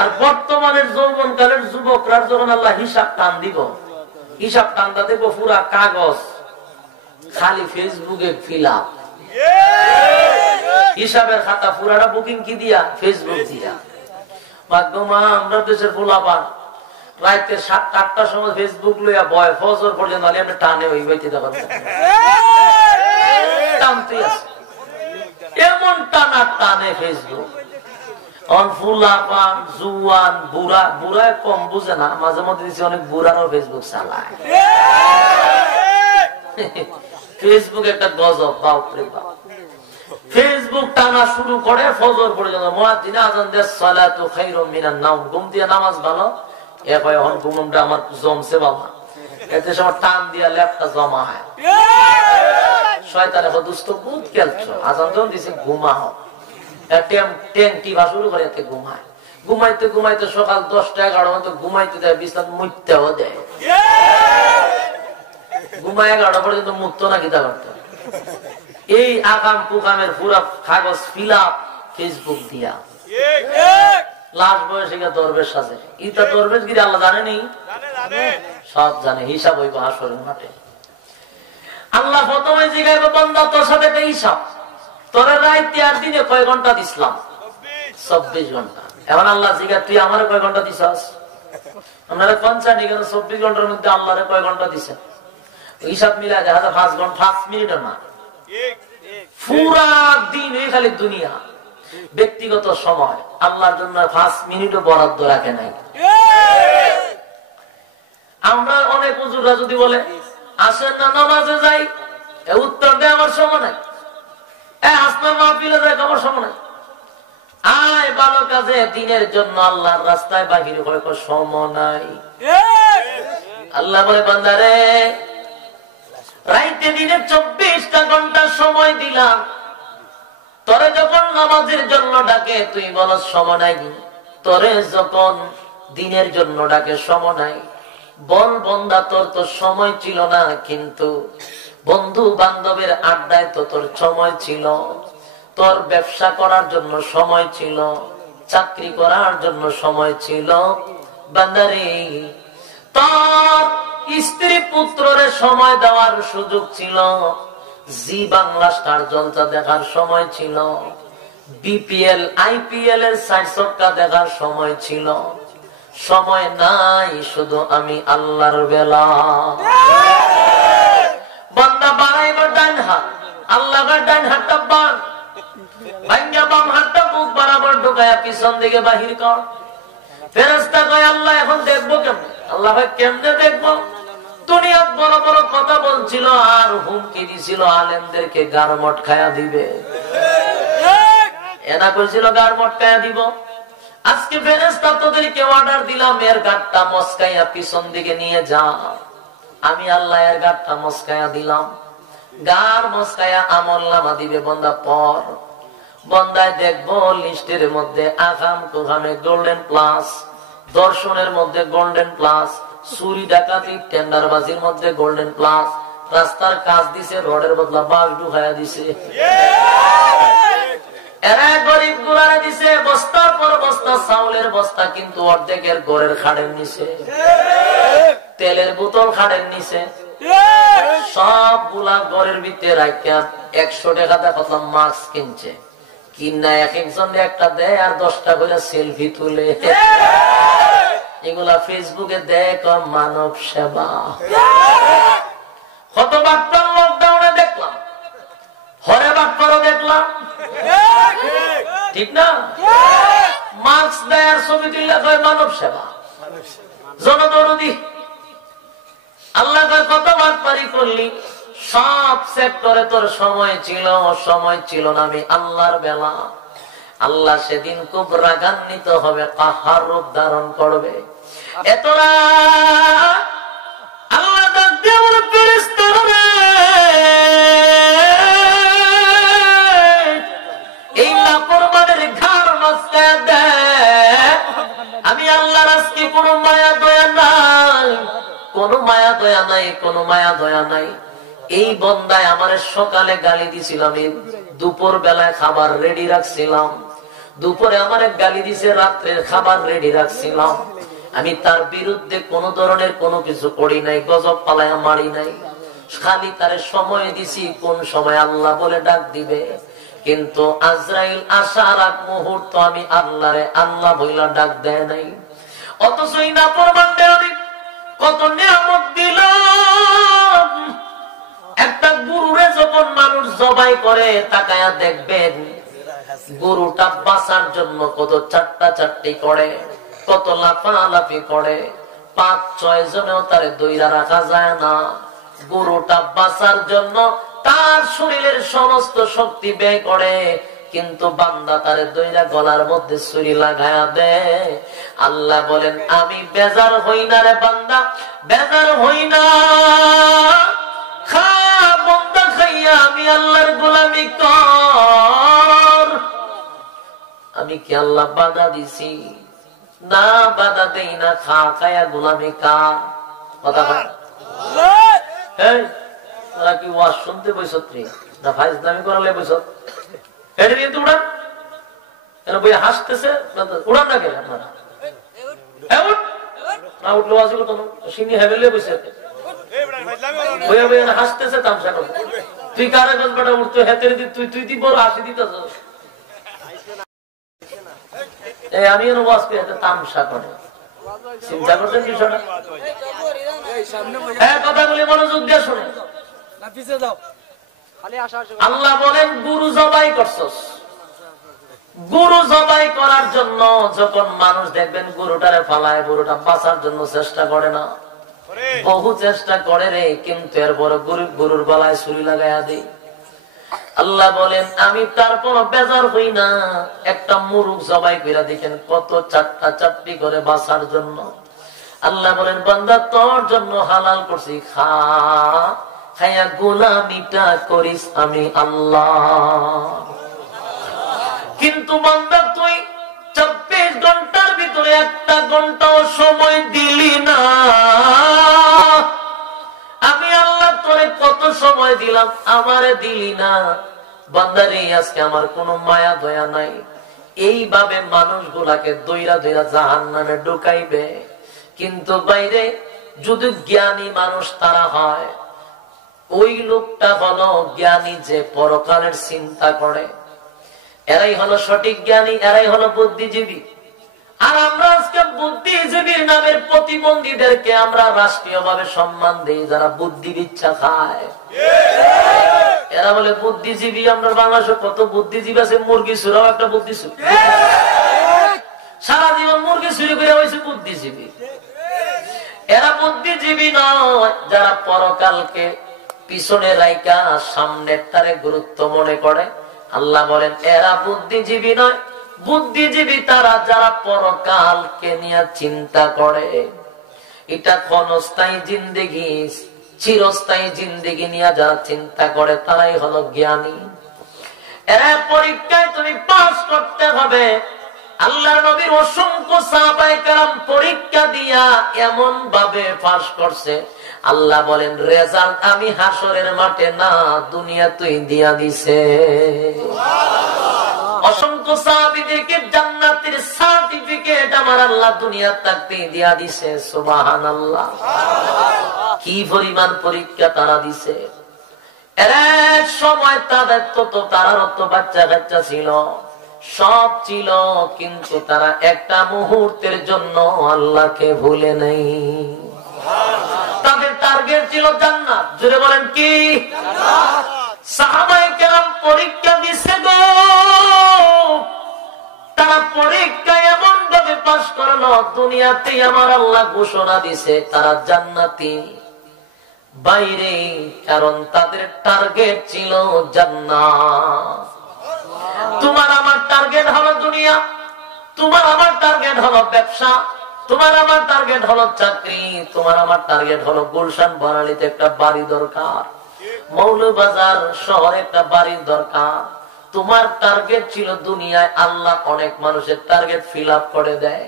আর বর্তমানের যৌবন কালের যুবকরা যখন আল্লাহ হিসাব টান দিব, হিসাব টানটা দেব পুরা কাগজ, খালি ফেসবুকে ফিল আপ, হিসাবের খাতা পুরাটা বুকিং কি দিয়া? ফেসবুক দিয়া। মাধ্যমা আমরা দেশের পোলাপান রাইতে 7-8টার সময় ফেসবুক লইয়া বয় ফজর পর্যন্ত আমরা টানে ওই বইতে দেখার টানতে আছে, এমন টানা টানে ফেসবুক। ফুলাপান জুয়ান বুড়া, বুড়ায় কম বুঝে না, মাঝে মধ্যে দিচ্ছি অনেক বুড়ারও ফেসবুক চালায়। ফেসবুক একটা গজব, বাপরে বাপ। ফেসবুক টানা শুরু করে ফজর পর্যন্ত, মুয়াজ্জিন আযান দেয় সালাতু খায়রুম মিনান নাওম, ঘুম দিয়ে নামাজ ভালো, এখন ঘুমটা আমার জমছে বাবা, এতে সময় টান দিয়া ল্যাপটা জমা হয়। শয়তান এখন দুষ্ট বুধ খেলছো, আজান যখন দিছে ঘুমাও, টিভা শুরু করে এতে ঘুমায়, ঘুমাইতে ঘুমাইতে সকাল 10টা-11 ঘুমাইতে দেয়, বিছানা মুইতেও দেয়। ঘুমায় 11টা পর্যন্ত মুক্ত না কিতা করতে এই আগাম কুকামের পুরা কাগজ ফিল আপ ফেসবুক দিয়া লাস্ট বয়সে দরবেশ আছে ইটা দরবেশ গিরি আল্লাহ জানেনি সব জানে হিসাব হইব হাসরের মাঠে আল্লাহ প্রথমে জিগাইব বান্দা তোর সাথে একটা হিসাব তোর রাইতে আর দিনে কয় ঘন্টা দিছিলাম 24 ঘন্টা এখন আল্লাহ জিগা তুই আমার কয় ঘন্টা দিছাস আপনারা 24 ঘন্টার মধ্যে আল্লাহরে কয় ঘন্টা দিছেন হিসাব মিলা দেখা যায় 5 ঘন্টা 5 মিনিট না পুরা দিন এই খালি দুনিয়া ব্যক্তিগত সময় আল্লাহর জন্য 5 মিনিটও বরাদ্দ রাখে নাই আমরা অনেক হুজুররা যদি বলে আসেন না নামাজে যাই উত্তর দেয় আমার সময় নাই আসমার মাহফিলে যাই আমার সময় নাই আয় ভালো কাজে দিনের জন্য আল্লাহর রাস্তায় বাহির হয়ে সময় নাই আল্লাহ বলে বান্দারে রাইতে দিনে 24টা ঘন্টা সময় দিলাম তোরে যখন নামাজের জন্য ডাকে তুই বল সময় নাই তোরে যখন দিনের জন্য ডাকে সময় নাই বল বন্দা তোর তো সময় ছিল না কিন্তু বন্ধু বান্ধবের আড্ডায় তো তোর সময় ছিল তোর ব্যবসা করার জন্য সময় ছিল চাকরি করার জন্য সময় ছিল বান্দারে তোর স্ত্রী পুত্ররে সময় দেওয়ার সুযোগ ছিল জি বাংলা স্টার জলসা দেখার সময় ছিল বিপিএল আইপিএল এর 60 ছক্কা দেখার সময় ছিল সময় নাই শুধু আমি আল্লাহর বেলা বান্দা বাড়াইবার ডান হাত আল্লাহর ডান হাতটা বান ভাঙ্গা বাম হাতটা মুখ বরাবর ঢুকায়া পিছন দিকে বাহির কর ফেরেশতা কয় আল্লাহ এখন দেখবো কেমনে আল্লাহ ভাই কেমনে দেখবো দুনিয়াত বড় বড় কথা বলছিল আর হুমকি দিছিল আলেমদেরকে গারমট খায়া দিবে এনা কইছিল গারমট খায়া দিব আজকে ফেরেশতা তোদেরকে অর্ডার দিলাম এর গাটটা মস্কাইয়া পিছন দিকে নিয়ে যা আমি আল্লাহ এর গাটটা মস্কাইয়া দিলাম গার মস্কাইয়া আমলনামা দিবে বান্দা পর বান্দায় দেখবো লিস্টের মধ্যে আগাম কোখানে গোল্ডেন প্লাস দর্শনের মধ্যে গোল্ডেন প্লাস চুরি ডাকাতি টেন্ডারবাজির মধ্যে গোল্ডেন প্লাস রাস্তার কাজ দিছে রোডের বদলা বাস ঢুকাইয়া দিছে এরা গরিব গুলারে দিছে বস্তার পর বস্তা চাউলের বস্তা কিন্তু অর্ধেকের ঘরের খাড়ের নিচে তেলের বোতল খাড়ের নিচে সবগুলা ঘরের ভিতরে রাখিয়া 100 টাকা দেখলাম মাস্ক কিনছে কিনা এক একজন একটা দেয় আর 10টা করে সেলফি তুলে এগুলা ফেসবুকে দেখ মানব সেবা কত বাট্টার লকডাউনে দেখলাম হরে বাট্টারও দেখলাম ঠিক না মাস্ক দেয় আর ছবি তুললে কয় মানব সেবা জনদরদি আল্লাহ কত বাটপারি করলি সব সেক্টরে তোর সময় ছিল না আমি আল্লাহর বেলা আল্লাহ সেদিন খুব রাগান্বিত হবে কাহার রূপ ধারণ করবে এতরা আল্লাহ এই নাফরমানের ঘাড় মস্কায়া দেয় আমি আল্লাহর আজকে কোনো মায়া দয়া নাই কোনো মায়া দয়া নাই কোনো মায়া দয়া নাই এই বন্দায় আমার সকালে গালি দিছিলাম দুপুর বেলায় খাবার রেডি রাখছিলাম দুপুরে আমার গালি দিছে রাত্রের খাবার রেডি রাখছিলাম আমি তার বিরুদ্ধে কোন ধরনের কোনো কিছু করি নাই গজব পালায়া মারি নাই খালি তার সময় দিছি কোন সময় আল্লাহ বলে ডাক দিবে কিন্তু আজরাইল আসার আগ মুহূর্ত আমি আল্লাহরে আল্লাহ বইলা ডাক দেয় নাই অথচ এই নাফরমানদের অনেক কত নিয়ামত দিল একটা গরুরে যখন মানুষ জবাই করে তাকায়া দেখবেন গরুটা বাঁচার জন্য কত চারটা চারটি করে কত লাফালাফি করে 5-6 জনেও তারে দইরা রাখা যায় না গরুটা বাঁচার জন্য তার শরীরের সমস্ত শক্তি ব্যয় করে কিন্তু বান্দা তারে দইরা গলার মধ্যে ছুরি লাগায়া দেয় আল্লাহ বলেন আমি বেজার হই না রে বান্দা বেজার হই না খা বান্দা খাইয়া আমি আল্লাহর গোলামি কর আমি কি আল্লাহ বাধা দিছি না বাধা দেই না খা খায়া গোলামি কার কথা তারা কি ওয়াজ শুনতে বসত না ফাইজ দামি করালে বসত? এটা নিয়ে তো উড়ান বই হাসতেছে, উড়ান না কেন আপনারা? না উঠলো ওয়াজ করতো না, সিনি হেবেলে বসে হাসতেছে তামসা করে। তুই কারে বেটা উঠতো হেতের তুই তুই তুই বড় হাসি দিতেছ। আমি ওয়াজ করে তামসা করে, চিন্তা করছেন বিষয়টা? কথাগুলি মনোযোগ দিয়ে শুনে। আল্লাহ বলেন গুরু জবাই করছস। গুরু জবাই করার জন্য যখন মানুষ দেখবেন গরুটারে ফালায়, গরুটা বাঁচার জন্য চেষ্টা করে না, বহু চেষ্টা করে রে, কিন্তু এরপর গরুর গলায় ছুরি লাগাইয়া দেই। আল্লাহ বলেন আমি তারপর বেজার হই না, একটা মুরুখ জবাই করে দেখেন কত চারটা চারটি করে বাঁচার জন্য। আল্লাহ বলেন বান্দা তোর জন্য হালাল করছি, খা, খাইয়া গোলামিটা করিস আমি আল্লাহ। কিন্তু বান্দা তুই 24 ঘন্টার ভিতরে একটা ঘন্টাও সময় দিলি না। আমি আল্লাহ তোরে কত সময় দিলাম, আমারে দিলি না। বান্দারে আজকে আমার কোনো মায়া দয়া নাই। এইভাবে মানুষগুলাকে দইরা দইরা জাহান্নামে ঢুকাইবে। কিন্তু বাইরে যদি জ্ঞানী মানুষ তারা হয়, ওই লোকটা হলো জ্ঞানী যে পরকালের চিন্তা করে। এরাই হলো সঠিক জ্ঞানী, এরাই হলো বুদ্ধিজীবী। আর আমরা আজকে বুদ্ধিজীবীর নামের প্রতিবন্ধীদেরকে আমরা রাষ্ট্রীয় ভাবে সম্মান দিই, যারা বুদ্ধি ইচ্ছা খায়। এরা বলে বুদ্ধিজীবী। আমরা বাংলাদেশে কত বুদ্ধিজীবী আছে, মুরগি চুরাও একটা বুদ্ধিজীবী। সারা জীবন মুরগি চুরি করে হয়েছে বুদ্ধিজীবী। এরা বুদ্ধিজীবী নয়, যারা পরকালকে পিছনে রাইকা সামনের তারে গুরুত্ব মনে করে। আল্লাহ বলেন এরা বুদ্ধিজীবী নয়, বুদ্ধিজীবী তারা যারা পরকালকে নিয়ে চিন্তা করে। এটা ক্ষণস্থায়ী জিন্দেগি, চিরস্থায়ী জিন্দেগি নিয়ে যারা চিন্তা করে তারাই হলো জ্ঞানী। এরা পরীক্ষায় তুমি পাস করতে হবে। আল্লাহর নবীর অসংখ্য সাহাবায়ে কেরাম পরীক্ষা দিয়া এমন ভাবে পাস করছে, আল্লাহ বলেন রেজাল্ট আমি হাসরের মাঠে না, দুনিয়া তুই দিয়া দিছে। অসংখ্য সাহাবীদেরকে জান্নাতের সার্টিফিকেট আমার আল্লাহ দুনিয়া থাকতেই দিয়া দিছে। সুবহানাল্লাহ। কি পরিমাণ পরীক্ষা তারা দিছে। এর এক সময় তাদের তো তারারও তো বাচ্চা কাচ্চা ছিল, সব ছিল, কিন্তু তারা একটা মুহূর্তের জন্য আল্লাহকে ভুলে নেই। তাদের টার্গেট ছিল জান্নাত। জোরে বলেন কি? সাহাবায়ে কেরাম পরীক্ষা দিছে গো। তারা পরীক্ষা এমন ভাবে পাস করলো, দুনিয়াতে আমার আল্লাহ ঘোষণা দিছে তারা জান্নাতি। বাইরে কারণ তাদের টার্গেট ছিল জান্নাত। তোমার আমার টার্গেট হলো দুনিয়া, তোমার আমার টার্গেট হলো ব্যবসা, তোমার আমার টার্গেট হলো চাকরি, তোমার আমার টার্গেট হলো গুলশান বনানীতে একটা বাড়ি দরকার, মৌলভীবাজার শহরে একটা বাড়ির দরকার। তোমার টার্গেট ছিল দুনিয়ায়। আল্লাহ অনেক মানুষের টার্গেট ফিল আপ করে দেয়।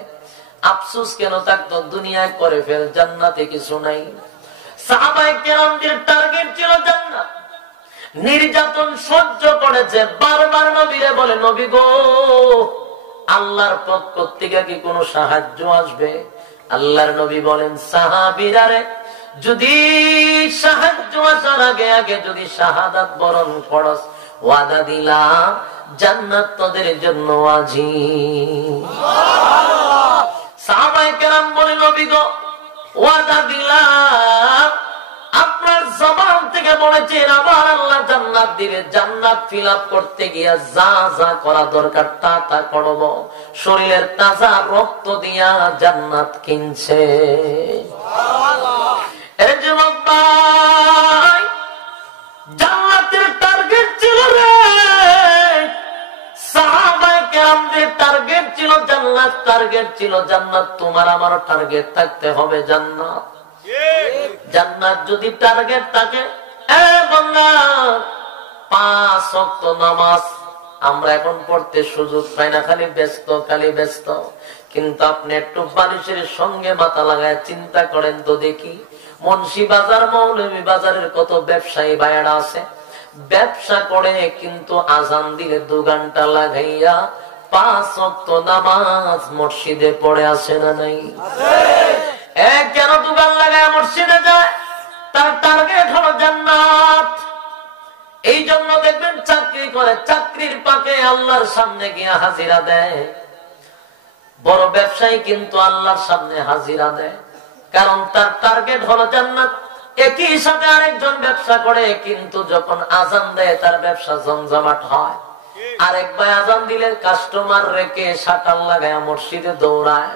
আফসোস কেন থাকতো, দুনিয়ায় করে ফেল, জান্নাতে কিছু নাই। সাহাবায়ে কেরামদের টার্গেট ছিল জান্নাত। নির্যাতন সহ্য করেছে, বারবার নবীরে বলে নবী গো আল্লাহর পক্ষ থেকে কি কোনো সাহায্য আসবে? আল্লাহর নবী বলেন সাহাবীরা রে, যদি সাহায্য আসার আগে আগে যদি শাহাদাত বরণ করস, ওয়াদা দিলাম জান্নাত তোদের জন্য ওয়াজিব। সাহাবায়ে কেরাম বলে নবী গো ওয়াদা দিলাম, আপনার জবান থেকে বলেছেন আবার আল্লাহ জান্নাত দিবে। জান্নাত ফিল আপ করতে গিয়া যা যা করা দরকার তা তা করব। শরীরের তাজা রক্ত দিয়া জান্নাত কিনছে। এই যুবক ভাই, জান্নাতের টার্গেট ছিল রে। সাহাবায়ে কেরামদের টার্গেট ছিল জান্নাত, টার্গেট ছিল জান্নাত। তোমার আমার টার্গেট থাকতে হবে জান্নাত। জান্নাত যদি টার্গেট থাকে, 5 ওয়াক্ত নামাজ আমরা এখন পড়তে সুযোগ পাই না, খালি ব্যস্ত, খালি ব্যস্ত। কিন্তু আপনি একটু বালিশের সঙ্গে মাথা লাগায় চিন্তা করেন তো দেখি, মুন্সি বাজার, মৌলভী বাজারের কত ব্যবসায়ী ভাইয়েরা আছে, ব্যবসা করে কিন্তু আজান দিলে 2 ঘন্টা লাগাইয়া 5 ওয়াক্ত নামাজ মসজিদে পড়ে আসে না নাই? কেন 2 ঘন্টা লাগায় মসজিদে যায়? তার টার্গেট হলো জান্নাত। এই জন্য দেখবেন চাকরি করে, চাকরির পাকে আল্লাহর সামনে গিয়া হাজিরা দেয়। বড় ব্যবসায়ী কিন্তু আল্লাহর সামনে হাজিরা দেয়, কারণ তার টার্গেট হলো জান্নাত। একই সাথে আরেকজন ব্যবসা করে, কিন্তু যখন আজান দেয় তার ব্যবসা জমজমাট হয়। আরেক ভাই আজান দিলে কাস্টমার রেখে শাটার লাগায় মসজিদে দৌড়ায়,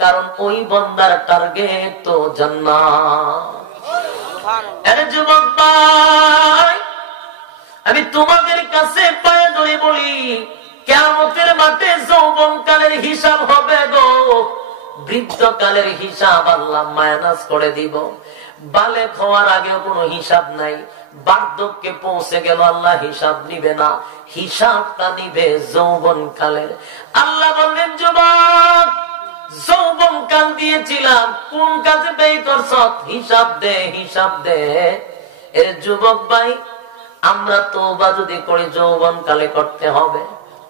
কারণ ওই বন্দার টার্গেট তো জান্নাত। আরে যুবক ভাই, আমি তোমাদের কাছে পায়ে ধরে বলি, কিয়ামতের মাঠে যৌবনকালের হিসাব হবে গো, বৃদ্ধকালের হিসাব আল্লাহ মাইনাস করে দিব। বালেক হওয়ার আগেও কোনো হিসাব নাই, বার্ধক্যে পৌঁছে গেল আল্লাহ হিসাব নিবে না, হিসাবটা নিবে যৌবনকালের। আল্লাহ বললেন, যুবক যৌবনকাল দিয়েছিলাম, কোন কাজে ব্যয় করছ? হিসাব দে, হিসাব দে। এর যুবক ভাই, আমরা তওবা যদি করি যৌবনকালে করতে হবে।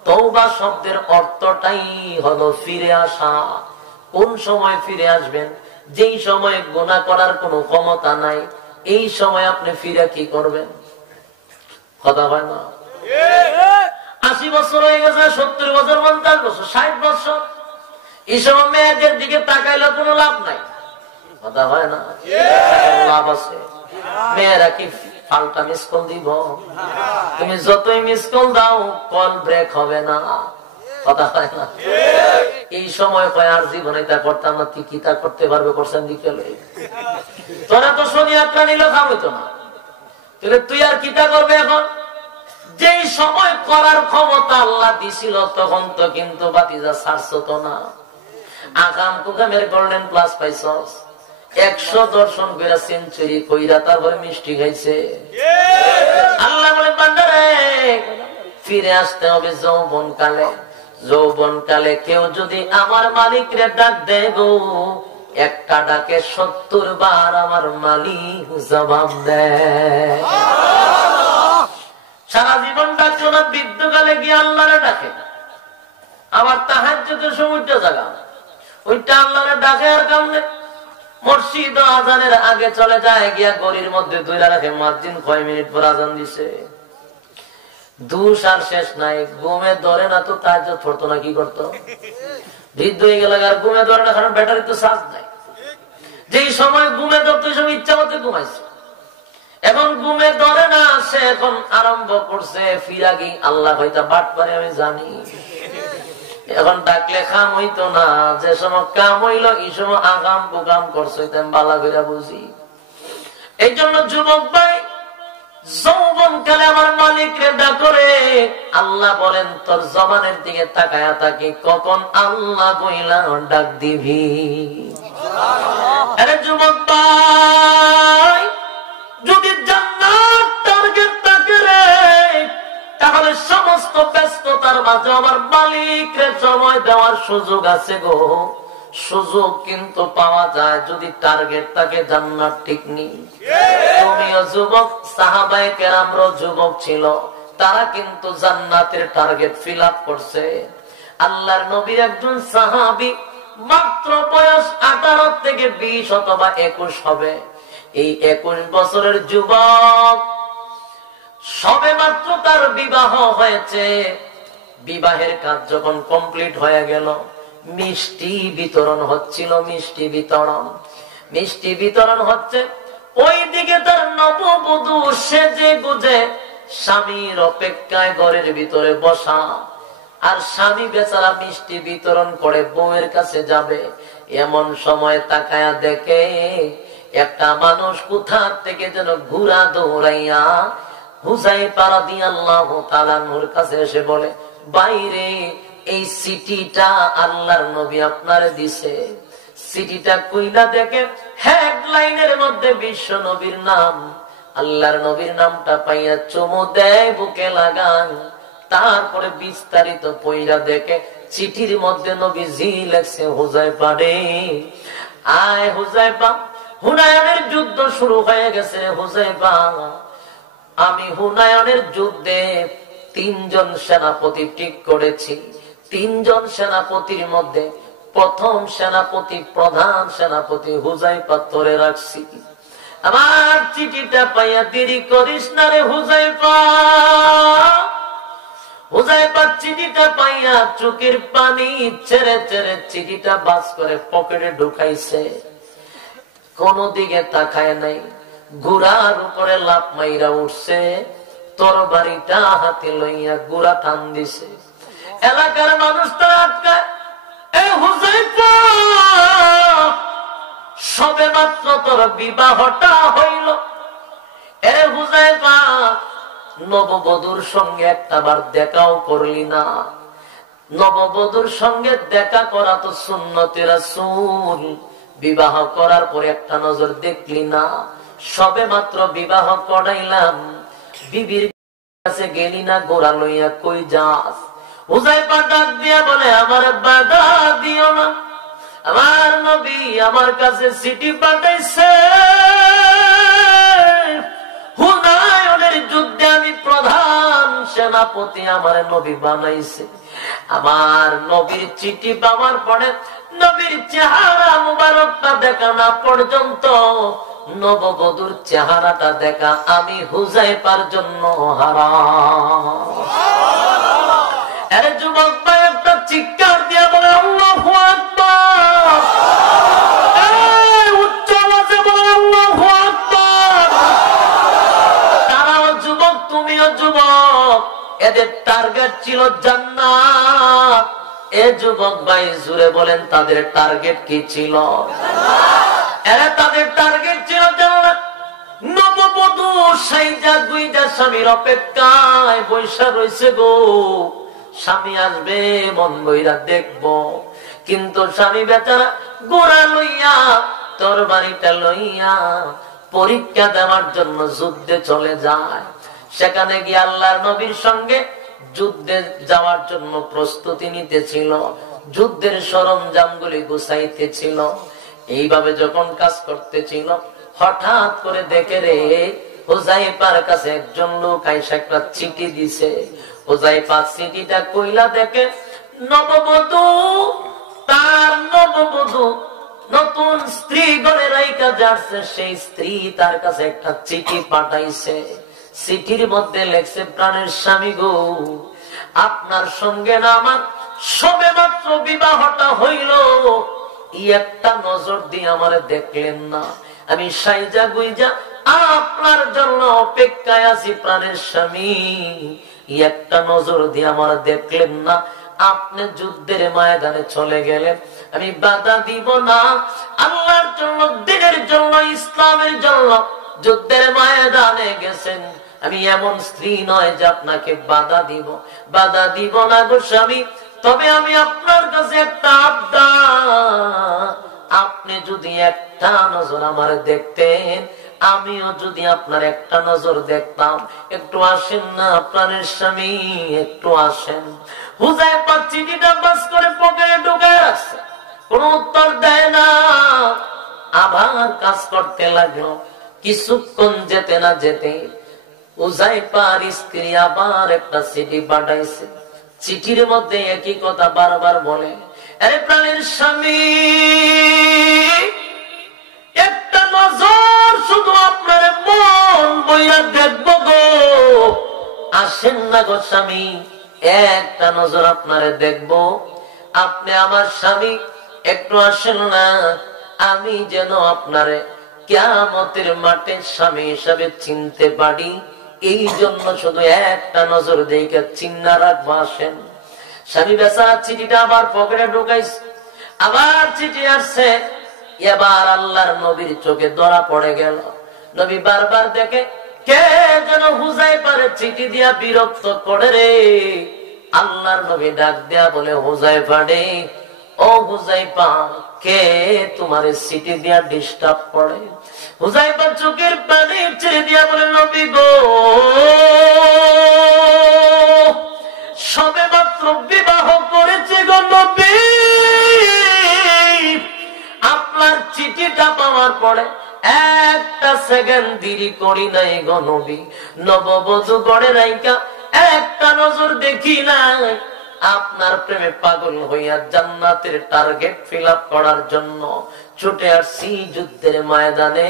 তওবা শব্দের অর্থটাই হলো ফিরে আসা। কোন সময় ফিরে আসবেন? যেই সময় গুনাহ করার কোনো ক্ষমতা নাই, এই সময় আপনি ফিরে কি করবেন? কথা হয় না? 80 বছর হয়ে গেছে, 70 বছর, 50 বছর, 60 বছর, এই সময় মেয়েদের দিকে তাকাইলে কোনো লাভ নাই। কথা হয় না? লাভ আছে। মেয়েরা কি পাল্টা মিস কল দিব? তুমি যতই মিস কল দাও, কল ব্রেক হবে না। কথা হয় না? এই সময় কয় আর জীবনে তা করতাম না, তুই কি তা করতে পারবে? করছেন বিকেলে তোরা তো শনি আটটা নিল খাবো না, তাহলে তুই আর কিটা করবে এখন? যেই সময় করার ক্ষমতা আল্লাহ দিছিল, তখন তো কিন্তু বাতিজা ছাড়ছ তো না। আকাম কুকামের গোল্ডেন প্লাস পাইছস, 100 দর্শন করে সেঞ্চুরি কইরা তারপরে মিষ্টি খাইছে। আল্লাহ বলে, বান্দারে ফিরে আসতে হবে যৌবনকালে। যৌবনকালে কেউ যদি আমার মালিকরে ডাক দেয় গো, একটা ডাকে 70 বার আমার মালিক জবাব দেয়। সারা জীবন ডাকছো না, বৃদ্ধকালে গিয়ে আল্লাহরে ডাকে। আবার তাহাজ্জুদের সমুদ্র জায়গা, ওইটা আল্লাহরে ডাকে আর কামনে। মসজিদ আজানের আগে চলে যায়, গিয়া গড়ির মধ্যে ধইরা রাখে মুয়াজ্জিন কয় মিনিট পর আজান দিছে। দুষ আর শেষ নাই, ঘুমে ধরে না তো তাহাজ্জুদ পড়তো না, কি করতো? বৃদ্ধ হয়ে গেল আর ঘুমে ধরে না, কারণ ব্যাটারি তো চার্জ নাই। যেই সময় ঘুমে ধরতো ওই সময় ইচ্ছা মতো ঘুমাইছে, এখন ঘুমে ধরে না, সে এখন আরম্ভ করছে ফিরাগি। আল্লাহ হয়তো বাট পারে আমি জানি, এখন ডাকলে কাম হইতো না। যে সময় কাম হইল, এই সময় আগাম কুকাম করছে, বালা করে বুঝি। এই জন্য যুবক ভাই, যৌবনকালে আমার মালিকরে ডাকরে। আল্লাহ বলেন, তোর জবানের দিকে তাকায়া থাকি, কখন আল্লাহ কইলা ডাক দিবি। আরে যুবক ভাই, যদি জান্নাত টার্গেট থাকে রে, তাহলে সমস্ত ব্যস্ততার মাঝে আমার মালিকরে সময় দেওয়ার সুযোগ আছে গো। সুযোগ কিন্তু পাওয়া যায় যদি টার্গেট থাকে জান্নাত। ঠিক নেই? তুমিও যুবক, সাহাবায়ে কেরামরা যুবক ছিল, তারা কিন্তু জান্নাতের টার্গেট ফিল আপ করছে। আল্লাহর নবীর একজন সাহাবী, মাত্র বয়স 18 থেকে 20 অথবা 21 হবে। এই 21 বছরের যুবক, সবে মাত্র তার বিবাহ হয়েছে। বিবাহের কাজ যখন কমপ্লিট হয়ে গেল, মিষ্টি বিতরণ হচ্ছিল। মিষ্টি বিতরণ হচ্ছে, ওই দিকে তার নববধূ সেজে গুজে স্বামীর অপেক্ষায় ঘরের ভিতরে বসা। আর স্বামী বেচারা মিষ্টি বিতরণ করে বউয়ের কাছে যাবে, এমন সময় তাকায়া দেখে একটা মানুষ কোথা থেকে যেন ঘুরা দৌড়াইয়া হুযায়ফা রাদিয়াল্লাহু তাআলা নূর কাছে এসে বলে, বাইরে এই সিটিটা আল্লাহর নবী আপনারে দিছে। সিটিটা কইলা দেখে হেডলাইনের মধ্যে বিশ্ব নবীর নাম। আল্লাহর নবীর নামটা পাইয়া চুমু দেয়, বুকে লাগান। তারপরে বিস্তারিত পইরা দেখে চিঠির মধ্যে নবীজি লেখছে, হুযায়ফা রে, আয় হুযায়ফা, হুনায়নের যুদ্ধ শুরু হয়ে গেছে হুযায়ফা। আমি হুনায়নের যুদ্ধে 3 জন সেনাপতি ঠিক করেছি। 3 জন সেনাপতির মধ্যে প্রথম সেনাপতি, প্রধান সেনাপতি হুযায়ফা ধরে রাখছি। আমার চিঠিটা পাইয়া দেরি করিস না রে হুযায়ফা। হুযায়ফা চিঠিটা পাইয়া চোখের পানি ছেড়ে ছেড়ে চিঠিটা বাস করে পকেটে ঢুকাইছে। কোন দিকে তাকায় নাই, ঘোড়ার উপরে লাফ মাইরা উঠছে, তরবারিটা হাতে লইয়া ঘোড়া টান দিছে। এলাকার মানুষটা আটকায়, এ হুযায়ফা, সবে মাত্র তোর বিবাহটা হইল। এ হুযায়ফা, নববধূর সঙ্গে একটাবার দেখাও করলি না। নববধূর সঙ্গে দেখা করা তো সুন্নতে রাসূল, বিবাহ করার পরে একটা নজর দেখলি না। সবে মাত্র বিবাহ করাইলাম, বিবির কাছে গেলি না, গোড়া লইয়া কই যাস? হুযায়ফা ডাক দিয়া বলে, আমার বাধা দিও না, আমার নবী আমার কাছে চিঠি পাঠাইছে। হুনায়নের যুদ্ধে আমি প্রধান সেনাপতি, আমার নবী বানাইছে। আমার নবীর চিঠি পাওয়ার পরে নবীর চেহারা মুবারকটা দেখা না পর্যন্ত নববধূর চেহারাটা দেখা আমি হুযায়ফার জন্য হারাম। আরে যুবক ভাই, একটা চিৎকার দিয়ে বলে আল্লাহু আকবার। উচ্চ আওয়াজে বলে আল্লাহু আকবার। তারাও যুবক, তুমিও যুবক, এদের টার্গেট ছিল জান্নাত। এ যুবক ভাই জুড়ে বলেন, তাদের টার্গেট কি ছিল? এরা তাদের টার্গেট ছিল জান্নাত। নববধূ সাইজা গুইজা স্বামীর অপেক্ষায় বৈশা রয়েছে গো, স্বামী আসবে মন বইরা দেখবো। কিন্তু স্বামী বেচারা গোড়া লইয়া, তরবারিটা লইয়া পরীক্ষা দেওয়ার জন্য যুদ্ধে চলে যায়। সেখানে গিয়ে আল্লাহর নবীর সঙ্গে যুদ্ধে যাওয়ার জন্য প্রস্তুতি নিতেছিল, যুদ্ধের সরঞ্জাম গুলি গুছাইতেছিল। এইভাবে যখন কাজ করতেছিল, হঠাৎ করে দেখে রে হুযায়ফার কাছে একজন লোক আইসা একটা চিঠি দিছে। হুযায়ফা চিঠিটা কইলা দেখে নববধূ, তার নববধূ নতুন স্ত্রী ঘরে রাইখা যাচ্ছে, সেই স্ত্রী তার কাছে একটা চিঠি পাঠাইছে। চিঠির মধ্যে লেখছে, প্রাণের স্বামী গো, আপনার সঙ্গে না আমার সবে মাত্র বিবাহটা হইল, একটা নজর দিয়ে আমারে দেখলেন না। আমি সাইজা গুইজা আপনার জন্য অপেক্ষায় আছি, প্রাণের স্বামী, একটা নজর দিয়ে আমার দেখলেন না। আপনি যুদ্ধের ময়দানে চলে গেলেন, আমি বাধা দিব না। আল্লাহর জন্য, দিনের জন্য, ইসলামের জন্য যুদ্ধের ময়দানে গেছেন। আমি এমন স্ত্রী নয় যে আপনাকে বাধা দিব, বাধা দিব না গো স্বামী। তবে আমি আপনার কাছে একটা আবদার, আপনি যদি একটা নজর আমার দেখতেন, আমিও যদি আপনার একটা নজর দেখতাম। একটু আসেন না প্রাণের স্বামী, একটু আসেন। হুযায়ফা চিঠিটা বাস করে পকেটে ঢুকায় রাখছে, কোন উত্তর দেয় না। আবার কাজ করতে লাগলো। কিছুক্ষণ যেতে না যেতে হুযায়ফার স্ত্রী আবার একটা চিঠি পাঠাইছে। চিঠির মধ্যে একই কথা বারবার বলে, আরে প্রাণের স্বামী, একটা নজর শুধু আপনার মন বইয়া দেখবো গো, আসেন না গো স্বামী, একটা নজর আপনারে দেখবো। আপনি আমার স্বামী, একটু আসেন না, আমি যেন আপনারে কিয়ামতের মাঠে স্বামী হিসাবে চিনতে পারি, এই জন্য শুধু একটা নজর দেখে চিন্না রাখবো, আসেন। স্বামী বেচারা চিঠিটা আবার পকেটে ঢুকাইছে। আবার চিঠি আসছে। এবার আল্লাহর নবীর চোখে ধরা পড়ে গেল। নবী বারবার দেখে কে যেন হুযায়ফার চিঠি দিয়া বিরক্ত করে রে। আল্লাহর নবী ডাক দেয়া বলে, হুযায়ফা রে, ও হুযায়ফা, কে তোমার চিঠি দিয়া ডিস্টার্ব করে? হুযায়ফা চোখের পানি ছেড়ে দিয়া বলে, নবী গো, সবে মাত্র বিবাহ করেছে গো নবী। আপনার চিঠিটা পাওয়ার পরে একটা সেকেন্ড দেরি করি নাই গো নবী, নববধূ গড়ে রাইকা একটা নজর দেখি নাই, আপনার প্রেমে পাগল হইয়া জান্নাতের টার্গেট ফিল আপ করার জন্য ছুটে আসছি যুদ্ধের ময়দানে।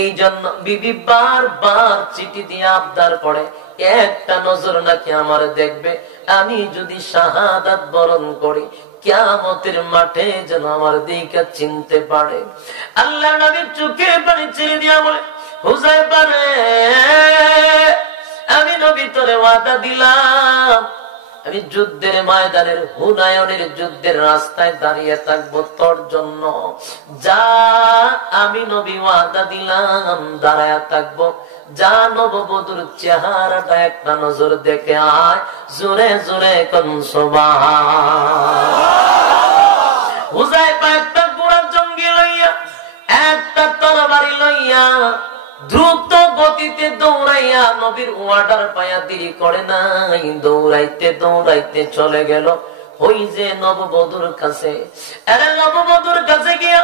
এই জন্য বিবি বারবার চিঠি দিয়ে আবদার করে একটা নজর নাকি আমার দেখবে, আমি যদি শাহাদাত বরণ করি কিয়ামতের মাঠে যেন আমার দিকে চিনতে পারে। আল্লাহ নবীর চোখে পানি ছেড়ে দিয়া বলে, হুযায়ফা রে, আমি নবী তোরে ওয়াদা দিলাম, আমি যুদ্ধের ময়দানের হুনায়নের যুদ্ধের রাস্তায় দাঁড়িয়ে থাকবো তোর জন্য। যা, আমি নবী ওয়াদা দিলাম দাঁড়ায় থাকবো। যা, নববধূর চেহারাটা একটা নজর দেখে আয়, জোরে জোরে কোন সুবহান। হুযায়ফা একটা ঘোড়ার জঙ্গি লইয়া, একটা তরবারি লইয়া দ্রুত গতিতে দৌড়াইয়া নবীর ওয়ার্ডার পায়া দেরি করে নাই, দৌড়াইতে দৌড়াইতে চলে গেল ওই যে নববধূর কাছে। আরে নববধূর কাছে গিয়া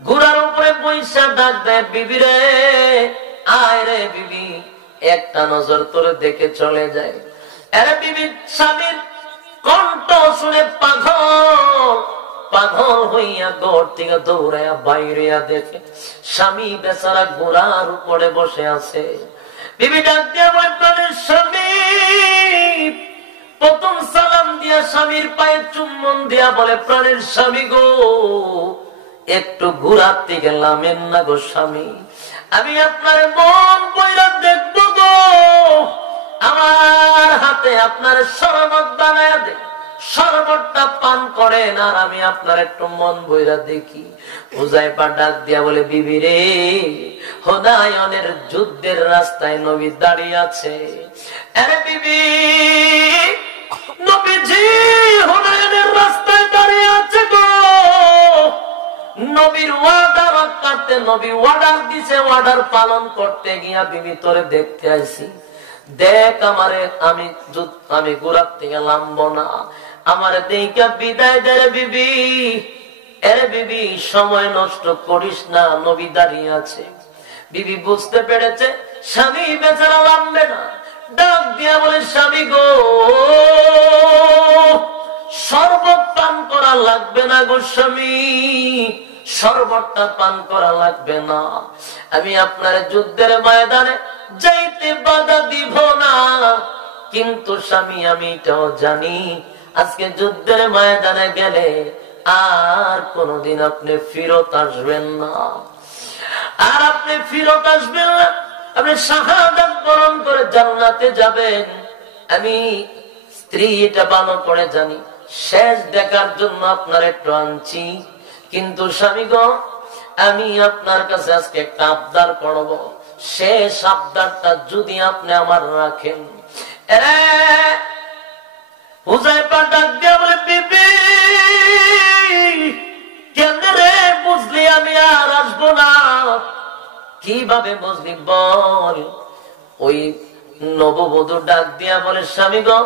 ঘোড়ার উপরে পয়সা ডাক দেয়, বিবি রে, আয় রে বিবি, একটা নজর তোরে দেখে চলে যায়। আরে বিবি স্বামীর কণ্ঠ শুনে পাগল হইয়া ঘর থেকে দৌড়াইয়া বাইরে দেখে স্বামী বেচারা ঘোড়ার উপরে বসে আছে। বিবি ডাক দিয়া বলে, প্রাণের স্বামী। প্রথম সালাম দিয়া স্বামীর পায়ে চুম্বন দিয়া বলে, প্রাণের স্বামী গো, একটু ঘুরাতে গেলাম না গো স্বামী, আমি আপনার মন বইরা দেখবো গো, আমার হাতে আপনার শরবত বানায়া দে, শরবতটা পান করেন আর আমি আপনার একটু মন বইরা দেখি। হুযায়ফা ডাক দিয়া বলে, বিবি রে, হুনায়নের যুদ্ধের রাস্তায় নবী দাঁড়িয়ে আছে। আরে বিবি, নবীজি হুনায়নের রাস্তায় দাঁড়িয়ে আছে গো, নবীর ওয়াদা রাখতে, নবী ওয়ার্ডার দিছে, ওয়ার্ডার পালন করতে গিয়া বিবি তোরে দেখতে আইছি, দেখ আমারে, আমি ঘোরার থেকে নামবো না, আমারে দেখা বিদায় দে রে বিবি। এরে বিবি, সময় নষ্ট করিস না, নবী দাঁড়িয়ে আছে। বিবি বুঝতে পেরেছে স্বামী বেচারা নামবে না, ডাক দিয়া বলে, স্বামী গো, শরবত পান করা লাগবে না গো স্বামী, শরবতটা পান করা লাগবে না, আমি আপনার যুদ্ধের ময়দানে যাইতে বাধা দিব না, কিন্তু স্বামী আমি এটাও জানি আজকে যুদ্ধের ময়দানে গেলে আর কোনদিন আপনি ফিরত আসবেন না, আর আপনি ফিরত আসবেন না, আপনি শাহাদাত বরণ করে জান্নাতে যাবেন। আমি স্ত্রী এটা ভালো করে জানি, শেষ দেখার জন্য আপনার একটু আনছি, কিন্তু স্বামী গো, আমি আপনার কাছে আজকে একটা আবদার করব, শেষ আবদারটা যদি আপনি আমার রাখেন। হুযায়ফা ডাক দিয়া বলে, বিবি কেমনে রে বুঝলি আমি আর আসবো না? কিভাবে বুঝলি বল? ওই নববধূ ডাক দিয়া বলে, স্বামী গো,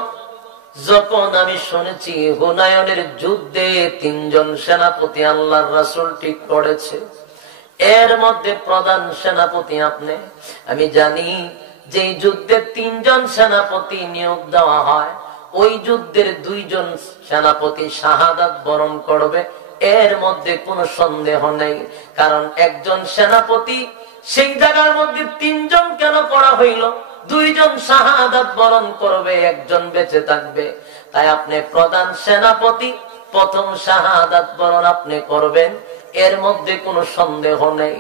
যখন আমি শুনেছি হুনায়নের যুদ্ধে 3 জন সেনাপতি আল্লাহর রাসূল ঠিক করেছে, এর মধ্যে প্রধান সেনাপতি আপনি, আমি জানি যে যুদ্ধে 3 জন সেনাপতি নিয়োগ দেওয়া হয়, ওই যুদ্ধের 2 জন সেনাপতি শাহাদাত বরণ করবে, এর মধ্যে কোনো সন্দেহ নেই। কারণ একজন সেনাপতি সেই জায়গার মধ্যে 3 জন কেন করা হইল? 2 জন শাহাদাত বরণ করবে, 1 জন বেঁচে থাকবে। তাই আপনি প্রধান সেনাপতি, প্রথম শাহাদাত বরণ আপনি করবেন, এর মধ্যে কোনো সন্দেহ নেই।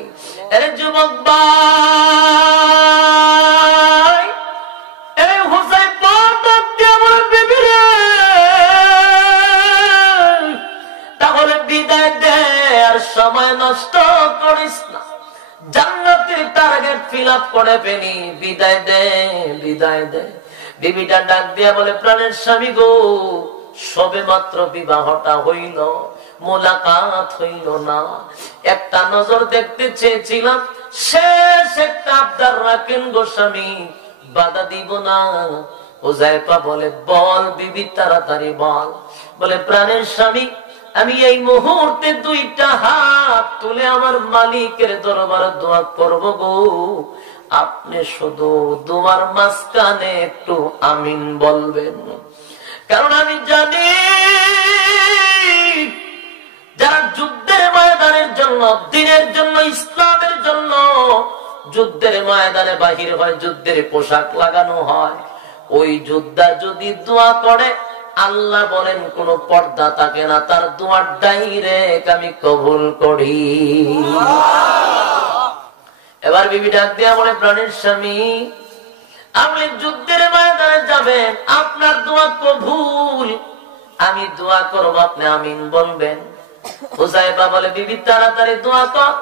এর যুবক ভাই, এই হুযায়ফা ডাক দিয়া বলে, বিবি রে, তাহলে বিদায় দে, আর সময় নষ্ট করিস না, জান্নাতের টার্গেট ফিল আপ করে ফেলি, বিদায় দে, বিদায় দে। বিবিটা ডাক দিয়া বলে, প্রাণের স্বামী গো, সবে মাত্র বিবাহটা হইল, মোলাকাত হইল না, একটা নজর দেখতে চেয়েছিলাম, শেষ একটা আবদার রাখেন গো স্বামী, বাধা দিব না। হুযায়ফা বলে, বল বিবি, তাড়াতাড়ি বল। বলে, প্রাণের স্বামী, আমি এই মুহূর্তে দুইটা হাত তুলে আমার মালিকের দরবারে দোয়া করব গো, আপনি শুধু দোয়ার মাঝখানে একটু আমিন বলবেন। কারণ আমি জানি যারা যুদ্ধের ময়দানের জন্য, দিনের জন্য, ইসলামের জন্য যুদ্ধের ময়দানে বাহির হয়, যুদ্ধের পোশাক লাগানো হয়, ওই যোদ্ধা যদি দোয়া করে আল্লাহ বলেন কোন পর্দা থাকে না, তার দোয়ার ডাইরেক্ট আমি কবুল করি। এবার বিবি ডাক দিয়া বলে, প্রাণের স্বামী আপনি যুদ্ধের ময়দানে যাবেন, আপনার দোয়া কবুল, আমি দোয়া করব, আপনি আমিন বলবেন। হুযায়ফা বলে, বিবি তাড়াতাড়ি দোয়া কর।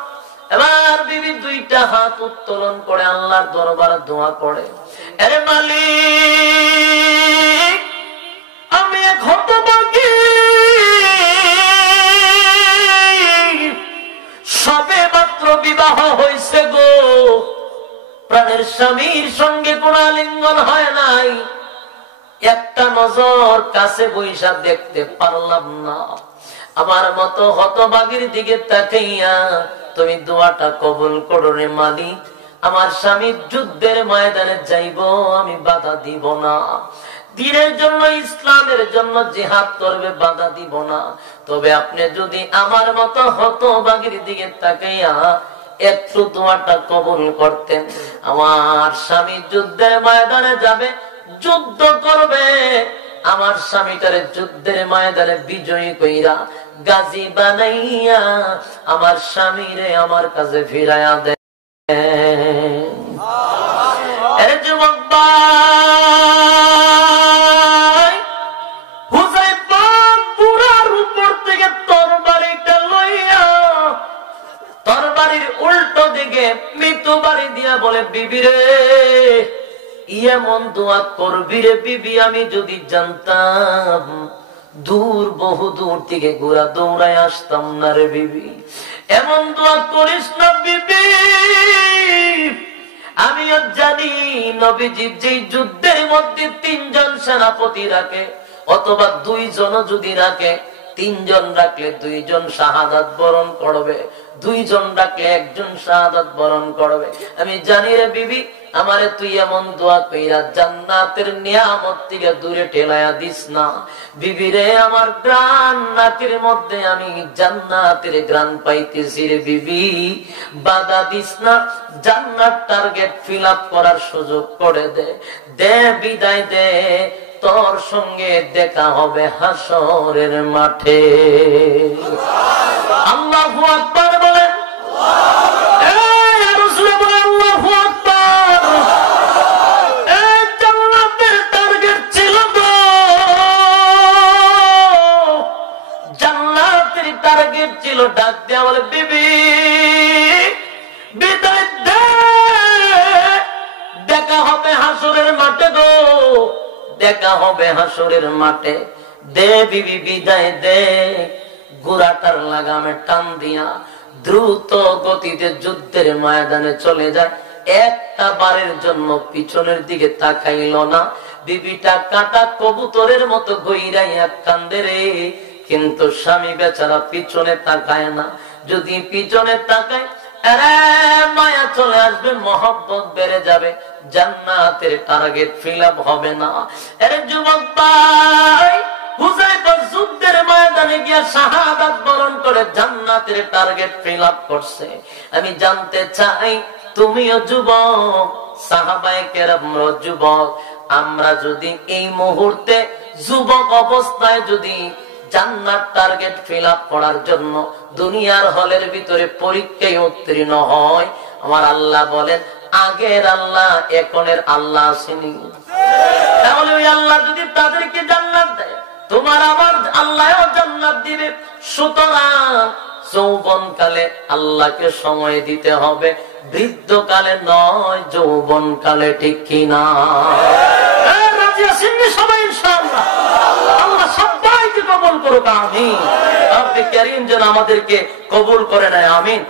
এবার বিবি দুইটা হাত উত্তোলন করে আল্লাহর দরবারে দোয়া করে, আরে মালিক আমি এক হতভাগী, সবে মাত্র বিবাহ হয়েছে গো, প্রাণের স্বামীর সঙ্গে কোন আলিঙ্গন হয় নাই, একটা নজর কাছে বৈশা দেখতে পারলাম না, আমার মতো হতভাগীর দিকে তাকাইয়া তুমি দোয়াটা কবুল করো রে মালিক। আমার স্বামী যুদ্ধের ময়দানে যাইব, আমি বাধা দিব না, দিনের জন্য, ইসলামের জন্য জিহাদ করবে, বাধা দিব না, তবে আপনি যদি আমার মতো হতভাগীর দিকে তাকাইয়া একটু দোয়াটা কবুল করতেন। আমার স্বামী যুদ্ধের ময়দানে যাবে, যুদ্ধ করবে, আমার স্বামীটারে যুদ্ধের ময়দানে বিজয়ী কইরা গাজী বানাইয়া আমার স্বামীরে আমার কাছে ফিরাইয়া দেয়। যুবক ভাই, হুযায়ফা বুড়ার উপর থেকে তরবারিটা লইয়া তরবারির উল্টো দিকে মৃত্যু বাড়ি দিয়া বলে, বিবি রে এমন দোয়া করবি রে বিবি, আমি যদি জানতাম দূর, বহু দূর থেকে ঘোড়া দৌড়ায় আসতাম না রে বিবি, এমন দোয়া করিস না বিবি। আমিও জানি নবীজি যেই যুদ্ধের মধ্যে 3 জন সেনাপতি রাখে, অথবা 2 জন যদি রাখে, 3 জন রাখলে 2 জন শাহাদাত বরণ করবে, 2 জন রাখলে 1 জন শাহাদাত বরণ করবে। আমি জানি রে বিবি, আমারে তুই এমন দোয়া কইরা জান্নাতের নিয়ামত থেকে দূরে ঠেলাইয়া দিস না বিবি রে, আমার গ্রান নাকের মধ্যে আমি জান্নাতের গ্রান পাইতেছি রে বিবি, বাধা দিস না, জান্নাত টার্গেট ফিল আপ করার সুযোগ করে দে, দে বিদায় দে, তোর সঙ্গে দেখা হবে হাসরের মাঠে। আল্লাহু আকবার বলেন, রাসূল বলেন আল্লাহু আকবার। এই জান্নাতের টার্গেট ছিল গো, জান্নাতের টার্গেট ছিল। ডাক দেয়া বলে, বিবি বিদায় দে, দেখা হবে হাসরের মাঠে গো, দেখা হবে হাসরের মাঠে, দে বিবি বিদায় দে। ঘোড়াটার লাগামে টান দিয়া দ্রুত গতিতে যুদ্ধের ময়দানে চলে যায়, একটা বারের জন্য পিছনের দিকে তাকাইল না। বিবিটা কাটা কবুতরের মতো গইরাইয়া কান্দে রে, কিন্তু স্বামী বেচারা পিছনে তাকায় না। যদি পিছনে তাকায় মায়া চলে আসবে, মহব্বত বেড়ে যাবে, জান্নাতের টার্গেট ফিল আপ হবে না। আরে যুবক ভাই, হুযায়ফা যুদ্ধের ময়দানে গিয়া শাহাদাত বরণ করে জান্নাতের টার্গেট ফিল আপ করছে। আমি জানতে চাই, তুমিও যুবক, সাহাবায়ে কেরামরা যুবক, আমরা যদি এই মুহূর্তে যুবক অবস্থায় যদি জান্নাত টার্গেট ফিল আপ করার জন্য দুনিয়ার হলের ভিতরে পরীক্ষায় উত্তীর্ণ হয়, আমার আল্লাহ বলেন আগের আল্লাহ এখনের আল্লাহ আসেনি। তাহলে ওই আল্লাহ যদি তাদেরকে জান্নাত দেয়, তোমার আমার আল্লাহও জান্নাত দিবে। সুতরাং যৌবনকালে আল্লাহকে সময় দিতে হবে, বৃদ্ধকালে নয়, যৌবনকালে, ঠিক কিনা? রাজি আছেন সবাই ইনশাআল্লাহ? আল্লাহ সবাইকে কবুল করুক, আমিন। রব্বে কারীম যেন আমাদেরকে কবুল করে নেয়, আমিন।